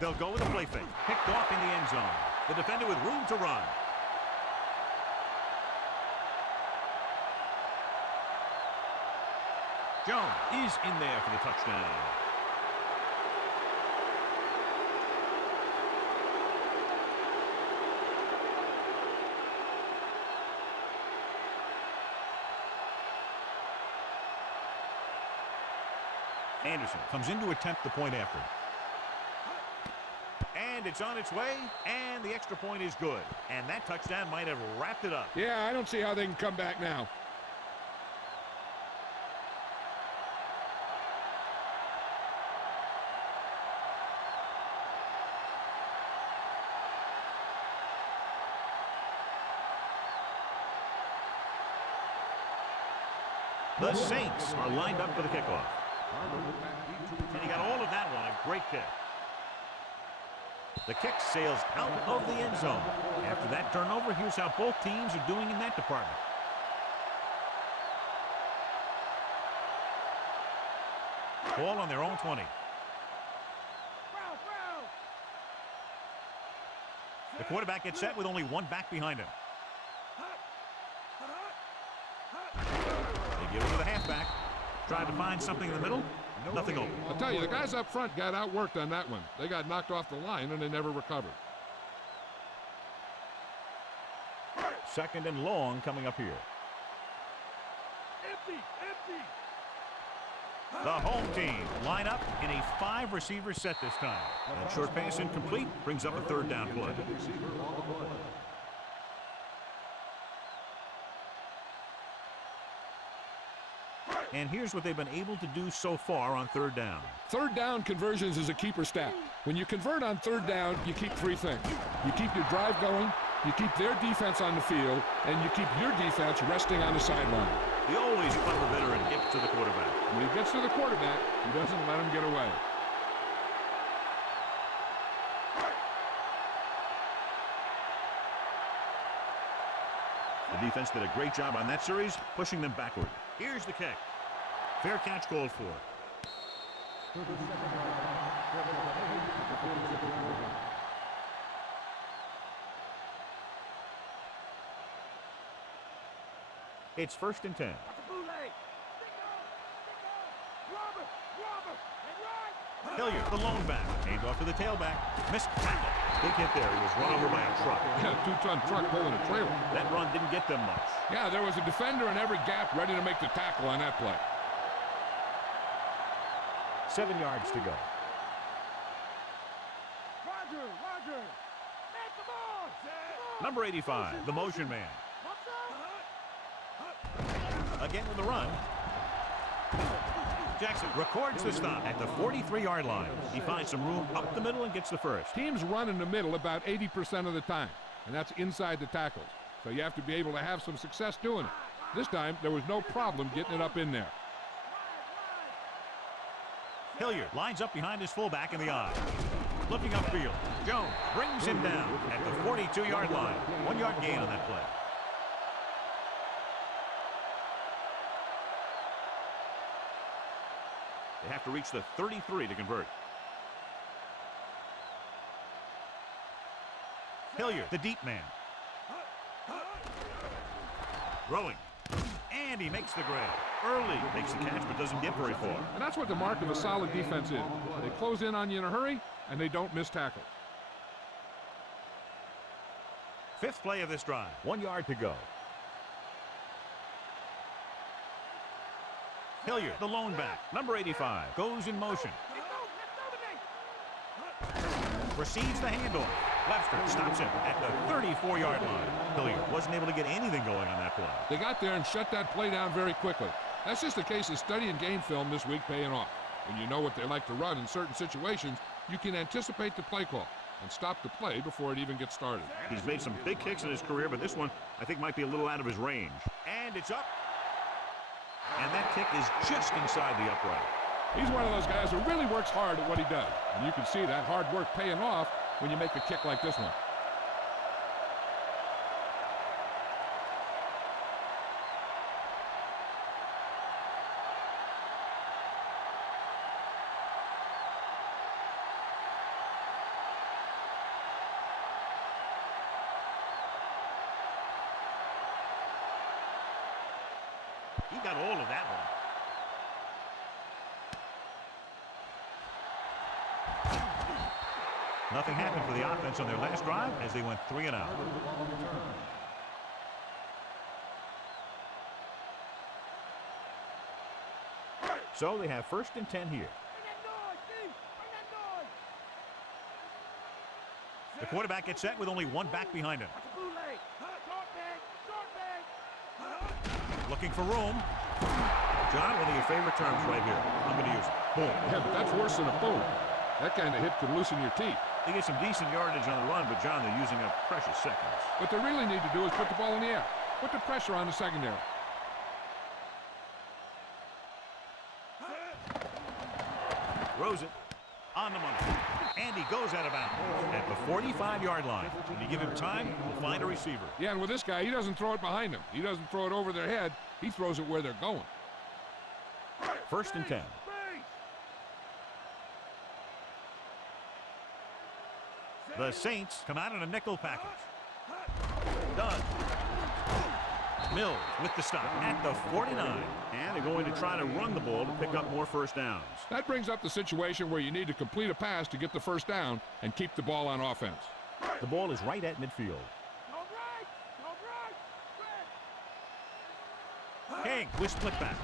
They'll go with a play fake. Picked off in the end zone. The defender with room to run. Jones is in there for the touchdown. Anderson comes in to attempt the point after. And it's on its way, and the extra point is good. And that touchdown might have wrapped it up. Yeah, I don't see how they can come back now. The Saints are lined up for the kickoff. And he got all of that one, a great kick. The kick sails out of the end zone. After that turnover, here's how both teams are doing in that department. Ball on their own 20. The quarterback gets set with only one back behind him. They give it to the halfback. Trying to find something in the middle. Nothing open. I'll tell you, the guys up front got outworked on that one. They got knocked off the line and they never recovered. Second and long coming up here. Empty, empty. The home team line up in a 5-receiver set this time. That short pass incomplete brings up a third down play. And here's what they've been able to do so far on third down. Third down conversions is a keeper stat. When you convert on third down, you keep three things. You keep your drive going, you keep their defense on the field, and you keep your defense resting on the sideline. The always clever veteran gets to the quarterback. When he gets to the quarterback, he doesn't let him get away. The defense did a great job on that series, pushing them backward. Here's the kick. Fair catch called for. It's 1st and 10. Hilliard, the lone back. Aimed off to the tailback. Missed tackle. Big hit there. He was run over by a truck. Yeah, a 2-ton truck pulling a trailer. That run didn't get them much. Yeah, there was a defender in every gap ready to make the tackle on that play. 7 yards to go. Roger, Roger. Man, come on. Number 85, the motion man. Again with the run. Jackson records the stop at the 43-yard line. He finds some room up the middle and gets the first. Teams run in the middle about 80% of the time, and that's inside the tackles. So you have to be able to have some success doing it. This time, there was no problem getting it up in there. Hilliard lines up behind his fullback in the eye. Looking upfield. Jones brings him down at the 42-yard line. 1-yard gain on that play. They have to reach the 33 to convert. Hilliard, the deep man. Throwing. And he makes the grab. Early makes the catch but doesn't get very far. And that's what the mark of a solid defense is. They close in on you in a hurry, and they don't miss tackle. 5th play of this drive. 1 yard to go. Hilliard, the lone back, number 85, goes in motion. Proceeds the handoff. Webster stops him at the 34-yard line. Hilliard wasn't able to get anything going on that play. They got there and shut that play down very quickly. That's just a case of studying game film this week paying off. When you know what they like to run in certain situations, you can anticipate the play call and stop the play before it even gets started. He's made some big kicks in his career, but this one I think might be a little out of his range. And it's up. And that kick is just inside the upright. He's one of those guys who really works hard at what he does. And you can see that hard work paying off when you make a kick like this one. He got all of that one. Nothing happened for the offense on their last drive as they went 3 and out. So they have 1st and 10 here. The quarterback gets set with only one back behind him. Looking for room. John, one of your favorite terms right here. I'm going to use it. Boom. Yeah, but that's worse than a boom. That kind of hit could loosen your teeth. They get some decent yardage on the run, but John, they're using up precious seconds. What they really need to do is put the ball in the air. Put the pressure on the secondary. Throws it on the money. And he goes out of bounds at the 45-yard line. When you give him time, he'll find a receiver. Yeah, and with this guy, he doesn't throw it behind him. He doesn't throw it over their head. He throws it where they're going. 1st and 10. The Saints come out in a nickel package. Done. Mills with the stop at the 49. And they're going to try to run the ball to pick up more first downs. That brings up the situation where you need to complete a pass to get the first down and keep the ball on offense. The ball is right at midfield. King with split pass.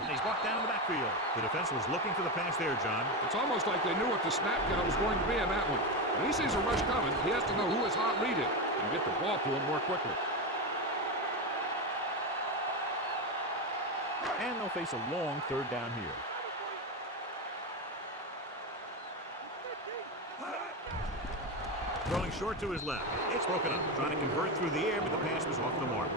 And he's brought down in the backfield. The defense was looking for the pass there, John. It's almost like they knew what the snap count was going to be in that one. When he sees a rush coming, he has to know who his hot read is and get the ball to him more quickly. And they'll face a long third down here. Throwing short to his left. It's broken up. Trying to convert through the air, but the pass was off the mark.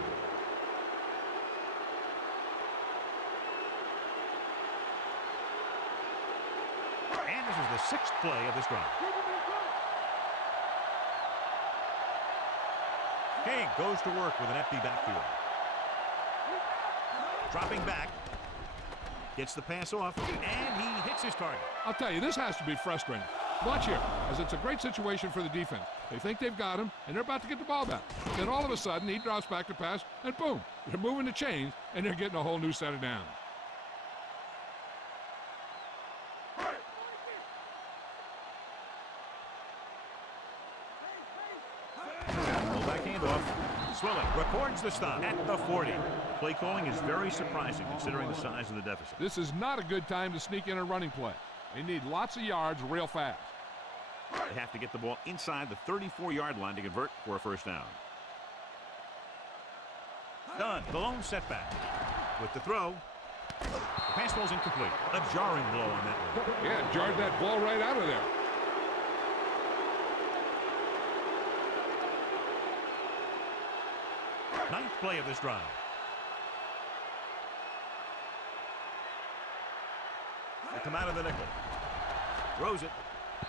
And this is the sixth play of this drive. King goes to work with an empty backfield. Dropping back. Gets the pass off, and he hits his target. I'll tell you, this has to be frustrating. Watch here, as it's a great situation for the defense. They think they've got him, and they're about to get the ball back. Then all of a sudden, he drops back to pass, and boom, they're moving the chains, and they're getting a whole new set of downs. Back handoff. Swilling records the stop at the 40. Play calling is very surprising considering the size of the deficit. This is not a good time to sneak in a running play. They need lots of yards real fast. They have to get the ball inside the 34-yard line to convert for a first down. Done. The lone setback. With the throw. The pass ball's incomplete. A jarring blow on that one. Yeah, jarred that ball right out of there. Ninth play of this drive. They come out of the nickel. Throws it.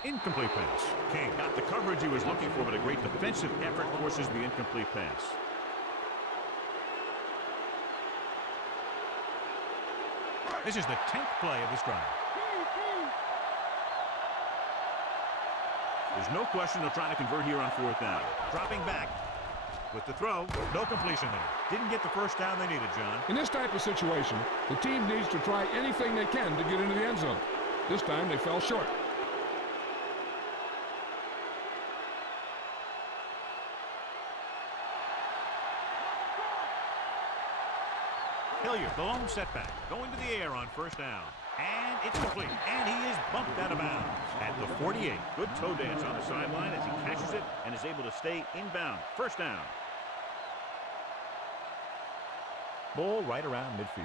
Incomplete pass. King got the coverage he was looking for, but a great defensive effort forces the incomplete pass. This is the 10th play of this drive. There's no question they'll try to convert here on fourth down. Dropping back. With the throw, no completion there. Didn't get the first down they needed, John. In this type of situation, the team needs to try anything they can to get into the end zone. This time they fell short. Hilliard, the lone setback, going to the air on first down. And it's complete. And he is bumped out of bounds at the 48. Good toe dance on the sideline as he catches it and is able to stay inbound. First down. Ball right around midfield.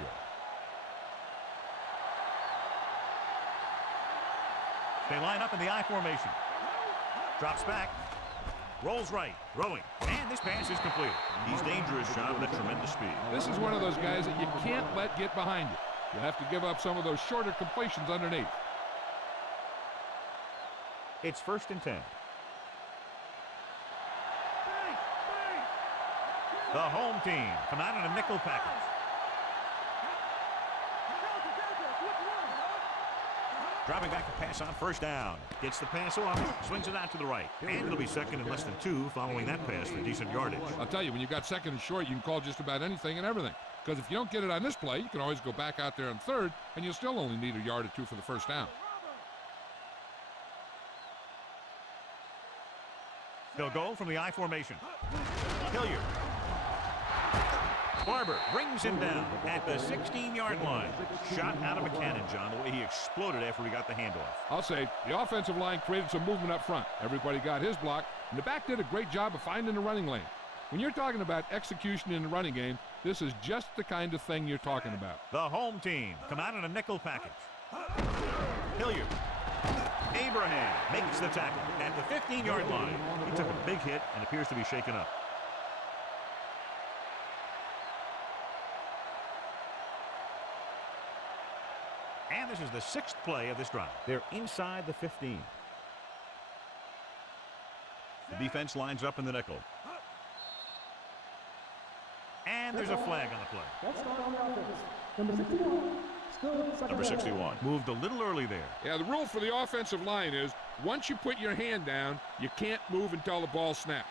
They line up in the I formation. Drops back. Rolls right. Throwing. And this pass is complete. He's dangerous, John, with tremendous speed. This is one of those guys that you can't let get behind you. You have to give up some of those shorter completions underneath. It's 1st and 10. The home team come out in a nickel package. Dropping back to pass on first down. Gets the pass off, swings it out to the right. And it'll be second and less than 2 following that pass for decent yardage. I'll tell you, when you've got second and short, you can call just about anything and everything. Because if you don't get it on this play, you can always go back out there on third, and you'll still only need a yard or 2 for the first down. They'll go from the I formation. Hilliard. Barber brings him down at the 16-yard line. Shot out of a cannon, John, the way he exploded after he got the handoff. I'll say the offensive line created some movement up front. Everybody got his block, and the back did a great job of finding the running lane. When you're talking about execution in the running game, this is just the kind of thing you're talking about. The home team come out in a nickel package. Hilliard. Abraham makes the tackle at the 15-yard line. He took a big hit and appears to be shaken up. And this is the 6th play of this drive. They're inside the 15. The defense lines up in the nickel. And there's a flag on the play. That's not on the offense. Number 61. Still second Number down. 61 moved a little early there. Yeah, the rule for the offensive line is Once you put your hand down, you can't move until the ball snaps.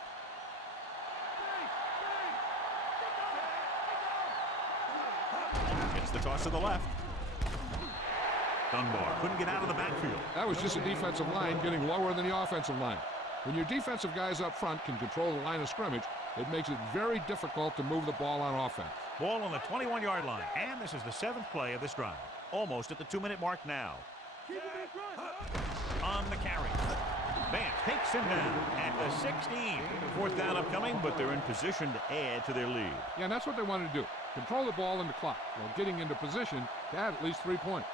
Gets the toss to the left. Dunbar couldn't get out of the backfield. That was just a defensive line getting lower than the offensive line. When your defensive guys up front can control the line of scrimmage, it makes it very difficult to move the ball on offense. Ball on the 21-yard line. And this is the 7th play of this drive. Almost at the 2-minute mark now. On the carry. Vance takes him down at the 16. 4th down upcoming, but they're in position to add to their lead. Yeah, and that's what they want to do. Control the ball in the clock while getting into position to add at least 3 points.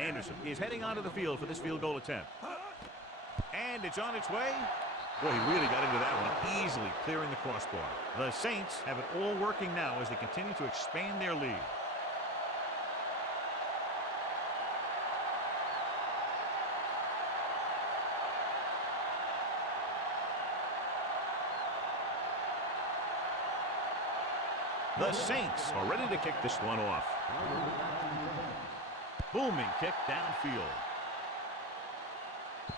Anderson is heading onto the field for this field goal attempt. And it's on its way. Boy, he really got into that one, easily clearing the crossbar. The Saints have it all working now as they continue to expand their lead. The Saints are ready to kick this one off. Booming kick downfield.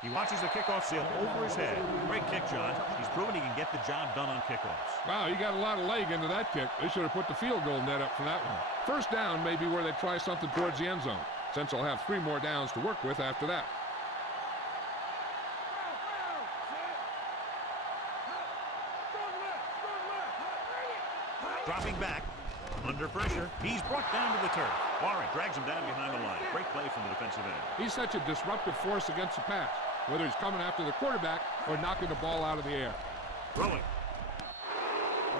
He watches the kickoff sail over his head. Great kick, John. He's proven he can get the job done on kickoffs. Wow, he got a lot of leg into that kick. They should have put the field goal net up for that one. First down may be where they try something towards the end zone, since they'll have 3 more downs to work with after that. Dropping back. Under pressure. He's brought down to the turf. Warren drags him down behind the line. Great play from the defensive end. He's such a disruptive force against the pass, whether he's coming after the quarterback or knocking the ball out of the air. Throwing.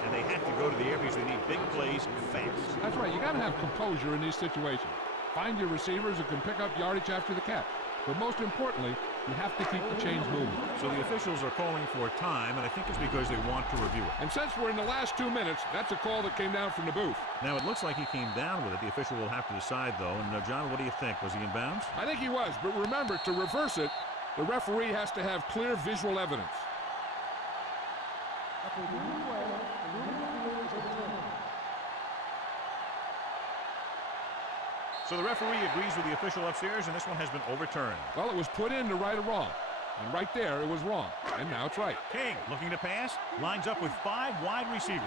And they have to go to the air because they need big plays fast. That's right. You got to have composure in these situations. Find your receivers who can pick up yardage after the catch. But most importantly, you have to keep the chains moving. So the officials are calling for time, and I think it's because they want to review it. And since we're in the last 2 minutes, that's a call that came down from the booth. Now, it looks like he came down with it. The official will have to decide, though. And, John, what do you think? Was he in bounds? I think he was, but remember, to reverse it, the referee has to have clear visual evidence. After a moving play, the ruling of the field is overturned. So the referee agrees with the official upstairs, and this one has been overturned. Well, it was put in to right a wrong. And right there, it was wrong. And now it's right. King, looking to pass, lines up with 5 wide receivers.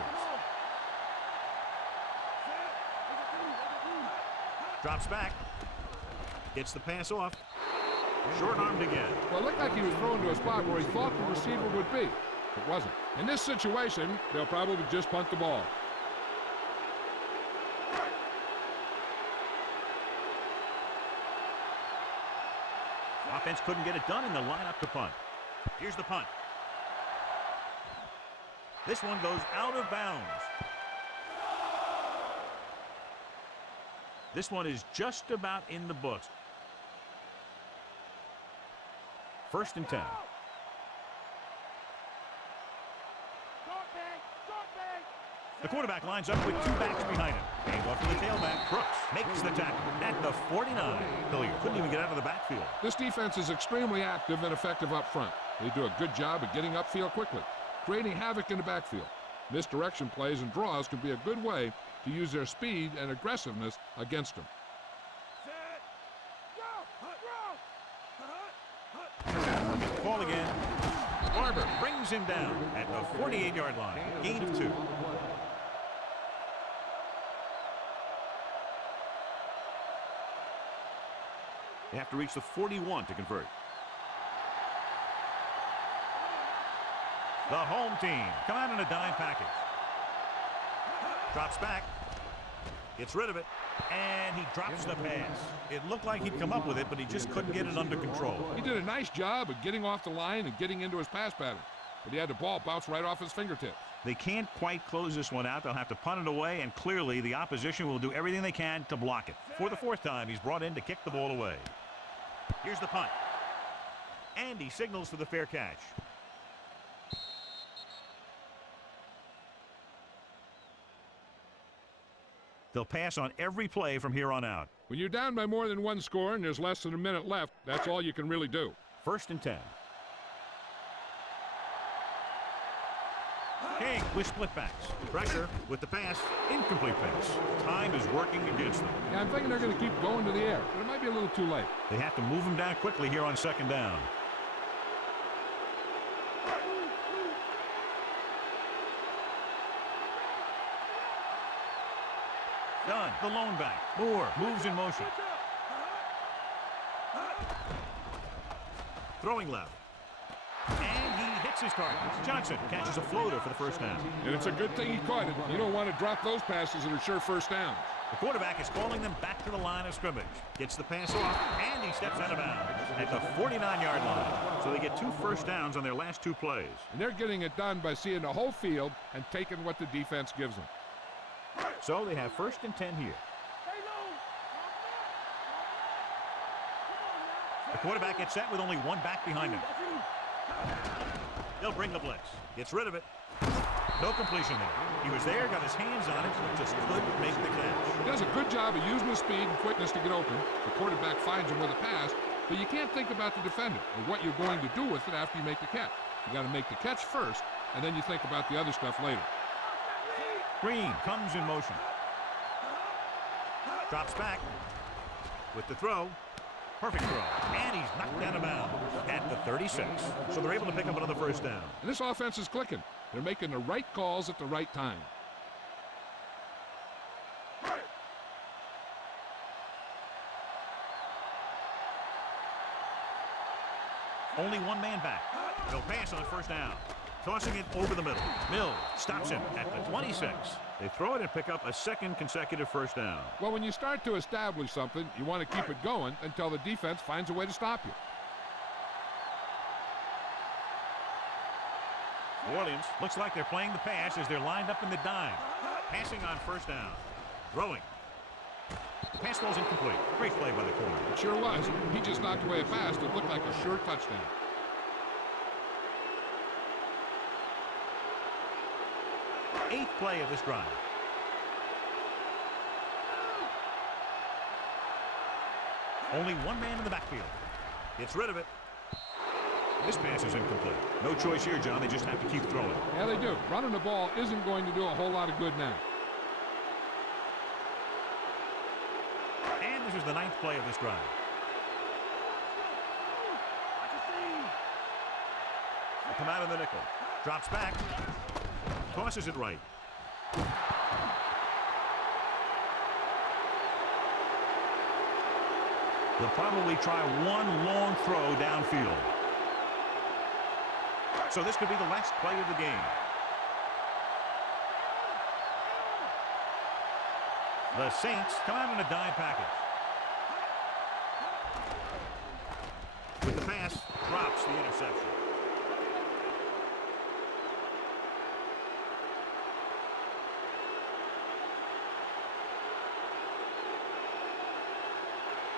Drops back. Gets the pass off. Short-armed again. Well, it looked like he was thrown to a spot where he thought the receiver would be. It wasn't. In this situation, they'll probably just punt the ball. Offense couldn't get it done in the lineup to punt. Here's the punt. This one goes out of bounds. This one is just about in the books. 1st and 10. The quarterback lines up with 2 backs behind him. Hands off to the tailback. Brooks makes the tackle at the 49. Hilliard couldn't even get out of the backfield. This defense is extremely active and effective up front. They do a good job of getting upfield quickly, creating havoc in the backfield. Misdirection plays and draws can be a good way to use their speed and aggressiveness against them. Ball again. Barber brings him down at the 48-yard line. Gain of 2. They have to reach the 41 to convert. The home team come out in a dime package. Drops back. Gets rid of it. And he drops the pass. It looked like he'd come up with it, but he just couldn't get it under control. He did a nice job of getting off the line and getting into his pass pattern. But he had the ball bounce right off his fingertips. They can't quite close this one out. They'll have to punt it away, and clearly the opposition will do everything they can to block it. For the 4th time, he's brought in to kick the ball away. Here's the punt. And he signals for the fair catch. They'll pass on every play from here on out. When you're down by more than one score and there's less than a minute left, that's all you can really do. 1st and 10. King with split backs. Pressure with the pass. Incomplete pass. Time is working against them. Yeah, I'm thinking they're going to keep going to the air, but it might be a little too late. They have to move him down quickly here on 2nd down. Done. The lone back. Moore moves in motion. Throwing left. And he hits his target. Johnson catches a floater for the 1st down. And it's a good thing he caught it. You don't want to drop those passes that are sure 1st downs. The quarterback is calling them back to the line of scrimmage. Gets the pass off, and he steps out of bounds at the 49-yard line. So they get 2 1st downs on their last 2 plays. And they're getting it done by seeing the whole field and taking what the defense gives them. So they have 1st and 10 here. The quarterback gets set with only 1 back behind him. They'll bring the blitz. Gets rid of it. No completion there. He was there, got his hands on it, but just couldn't make the catch. He does a good job of using his speed and quickness to get open. The quarterback finds him with a pass, but you can't think about the defender or what you're going to do with it after you make the catch. You got to make the catch first, and then you think about the other stuff later. Green comes in motion. Drops back with the throw. Perfect throw. And he's knocked out of bounds at the 36. So they're able to pick up another 1st down. And this offense is clicking. They're making the right calls at the right time. Only 1 man back. They'll pass on 1st down. Tossing it over the middle. Mills stops him at the 26. They throw it and pick up a 2nd consecutive 1st down. Well, when you start to establish something, you want to keep it going until the defense finds a way to stop you. New Orleans looks like they're playing the pass as they're lined up in the dime. Passing on 1st down. Throwing. The pass ball's incomplete. Great play by the corner. It sure was. He just knocked away a pass that looked like a sure touchdown. Eighth play of this drive. Only 1 man in the backfield. Gets rid of it. This pass is incomplete. No choice here, John. They just have to keep throwing. Yeah, they do. Running the ball isn't going to do a whole lot of good now. And this is the 9th play of this drive. They come out of the nickel. Drops back. Tosses it right. They'll probably try 1 long throw downfield. So this could be the last play of the game. The Saints come out in a dime package. With the pass, drops the interception.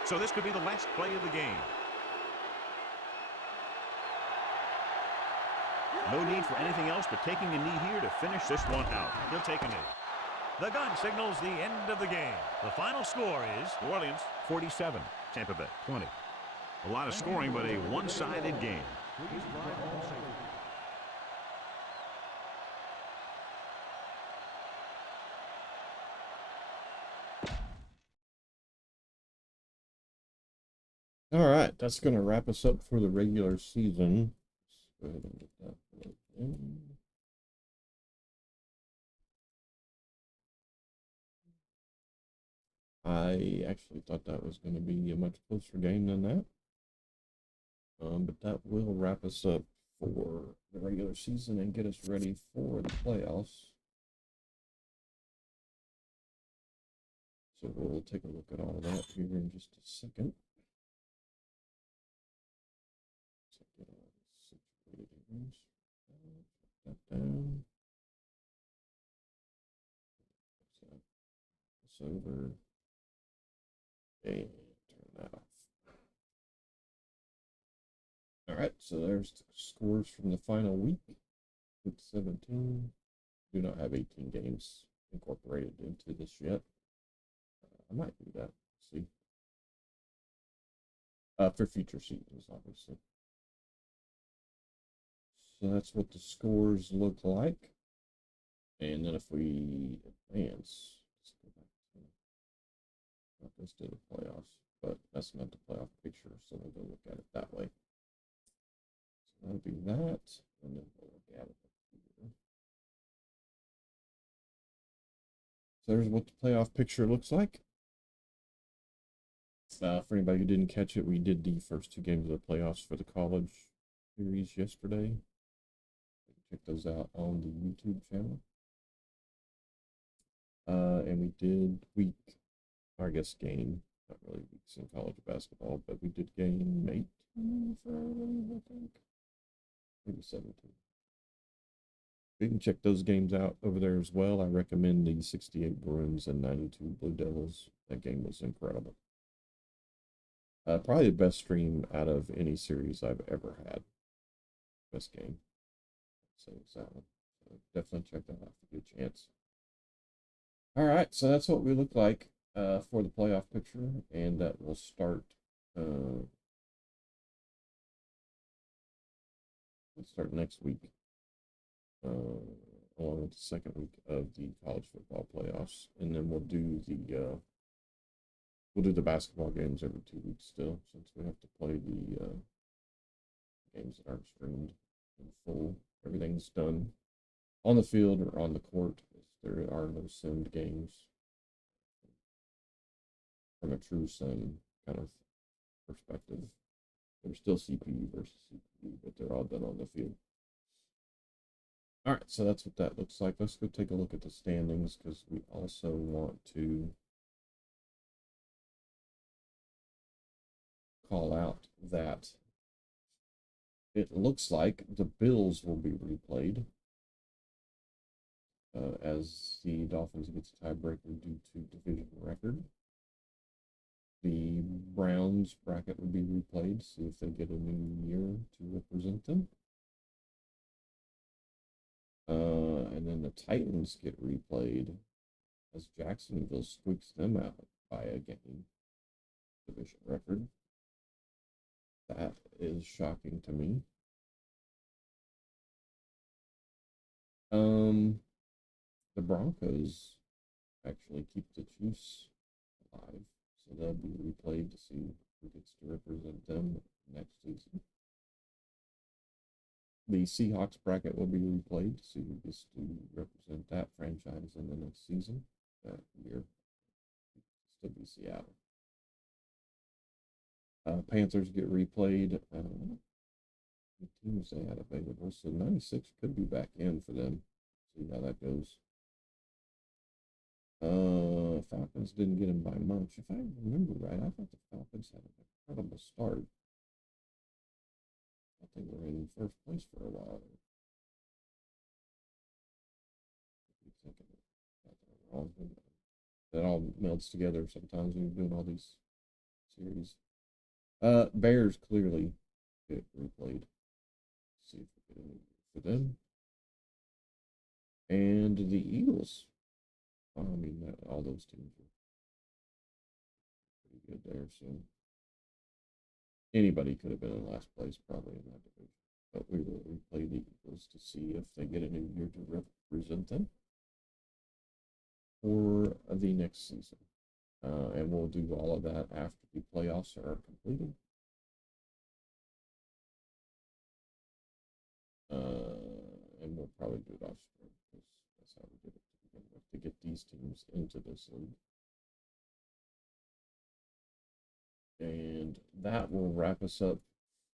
So this could be the last play of the game. No need for anything else but taking a knee here to finish this one out. He'll take a knee. The gun signals the end of the game. The final score is New Orleans 47, Tampa Bay 20. A lot of scoring, but a one-sided game. All right, that's going to wrap us up for the regular season. Let's go ahead and get that plugged in. I actually thought that was going to be a much closer game than that. But that will wrap us up for the regular season and get us ready for the playoffs. So we'll take a look at all that here in just a second. So get all this situated here. Put that down. This over. And turn that off. All right, so there's the scores from the final week. Week 17. Do not have 18 games incorporated into this yet. I might do that. See. For future seasons, obviously. So that's what the scores look like. And then if we advance, let's go back to let's do the playoffs, but that's not the playoff picture, so we'll go look at it that way. So that'll be that, and then we'll look at it here. So there's what the playoff picture looks like. For anybody who didn't catch it, we did the first 2 games of the playoffs for the college series yesterday. Check those out on the YouTube channel. And we did game, not really weeks in college basketball, but we did game 18 for everybody, I think. Maybe 17. You can check those games out over there as well. I recommend the 68 Bruins and 92 Blue Devils. That game was incredible. Probably the best stream out of any series I've ever had. Best game. So it's that one. So definitely check that out if you get a chance. All right, so that's what we look like for the playoff picture, and that will start. Let's start next week, along with the second week of the college football playoffs, and then we'll do the basketball games every 2 weeks still, since we have to play the games that aren't streamed in full. Everything's done on the field or on the court. There are no simmed games from a true sim kind of perspective. There's still CPU versus CPU, but they're all done on the field. All right, so that's what that looks like. Let's go take a look at the standings, because we also want to call out that it looks like the Bills will be replayed, as the Dolphins gets a tiebreaker due to division record. The Browns bracket will be replayed, see if they get a new year to represent them. And then the Titans get replayed as Jacksonville squeaks them out by a game. Division record. That is shocking to me. The Broncos actually keep the Chiefs alive, so they'll be replayed to see who gets to represent them next season. The Seahawks bracket will be replayed to see who gets to represent that franchise in the next season. That year, still be Seattle. Panthers get replayed. The teams they had available, so 96 could be back in for them. See how that goes. Falcons didn't get him by much. If I remember right, I thought the Falcons had an incredible start. I think they were in first place for a while. That all melts together sometimes when you're doing all these series. Bears clearly get replayed. Let's see if we get anything for them. And the Eagles. I mean, all those teams are pretty good there. So anybody could have been in last place probably in that division. But we will replay the Eagles to see if they get a new year to represent them for the next season. And we'll do all of that after the playoffs are completed. And we'll probably do it off screen, because that's how we did it to begin with, to get these teams into this league. And that will wrap us up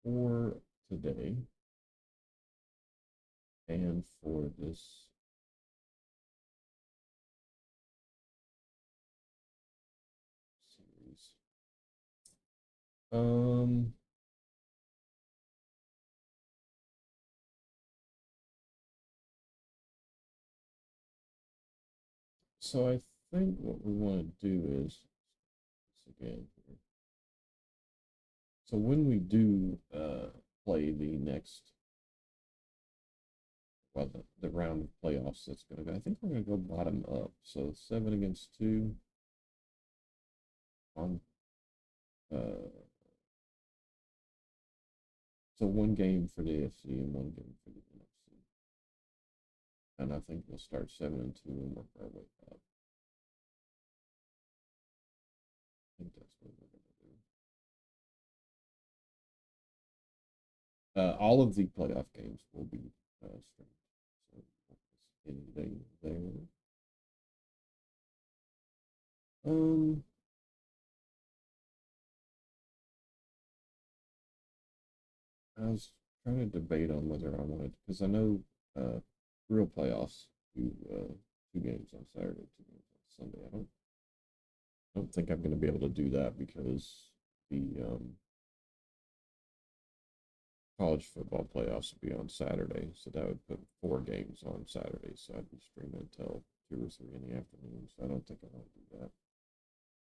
for today and for this series. So I think what we want to do is, again here. So when we do play the next, well, the round of playoffs that's going to go, I think we're going to go bottom up. So 7 against 2. on. So one game for the AFC and one game for the NFC. And I think we'll start 7-2 and work our way up. I think that's what we're going to do. All of the playoff games will be streamed. So anything there. I was trying to debate on whether I wanted, because I know real playoffs do 2 games on Saturday, 2 games on Sunday. I don't think I'm going to be able to do that because the college football playoffs would be on Saturday, so that would put 4 games on Saturday. So I'd be streaming until 2 or 3 in the afternoon. So I don't think I want to do that.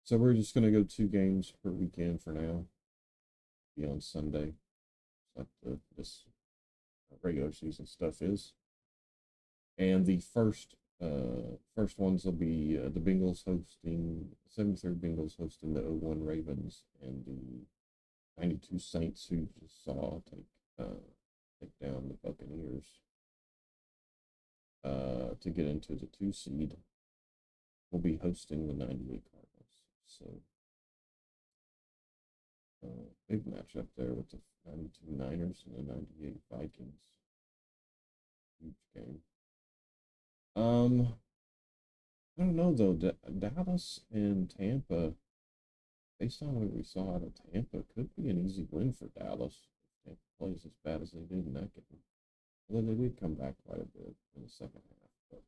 So we're just going to go 2 games per weekend for now. Be on Sunday, like this regular season stuff is. And the first ones will be the Bengals hosting 73rd Bengals hosting the 01 Ravens and the 92 Saints, who just saw take down the Buccaneers to get into the 2 seed. Will be hosting the 98 Cardinals. So big matchup there with the 92 Niners and the 98 Vikings. Huge game. I don't know though. Dallas and Tampa, based on what we saw out of Tampa, could be an easy win for Dallas if Tampa plays as bad as they did in that game. Although they did come back quite a bit in the second half, but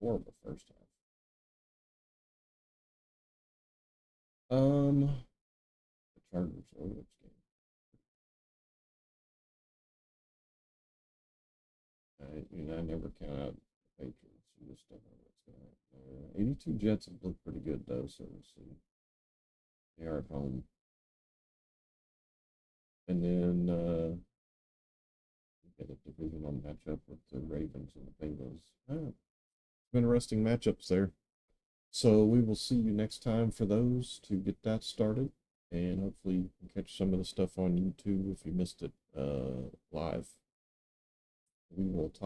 horrible first half. The Chargers Oilers game. I never count out the Patriots. You just don't know what's going to happen there. 82 Jets have looked pretty good though, so we'll see. They are at home. And then we get a divisional matchup with the Ravens and the Bengals. Interesting matchups there. So we will see you next time for those to get that started. And hopefully you can catch some of the stuff on YouTube if you missed it live. We will talk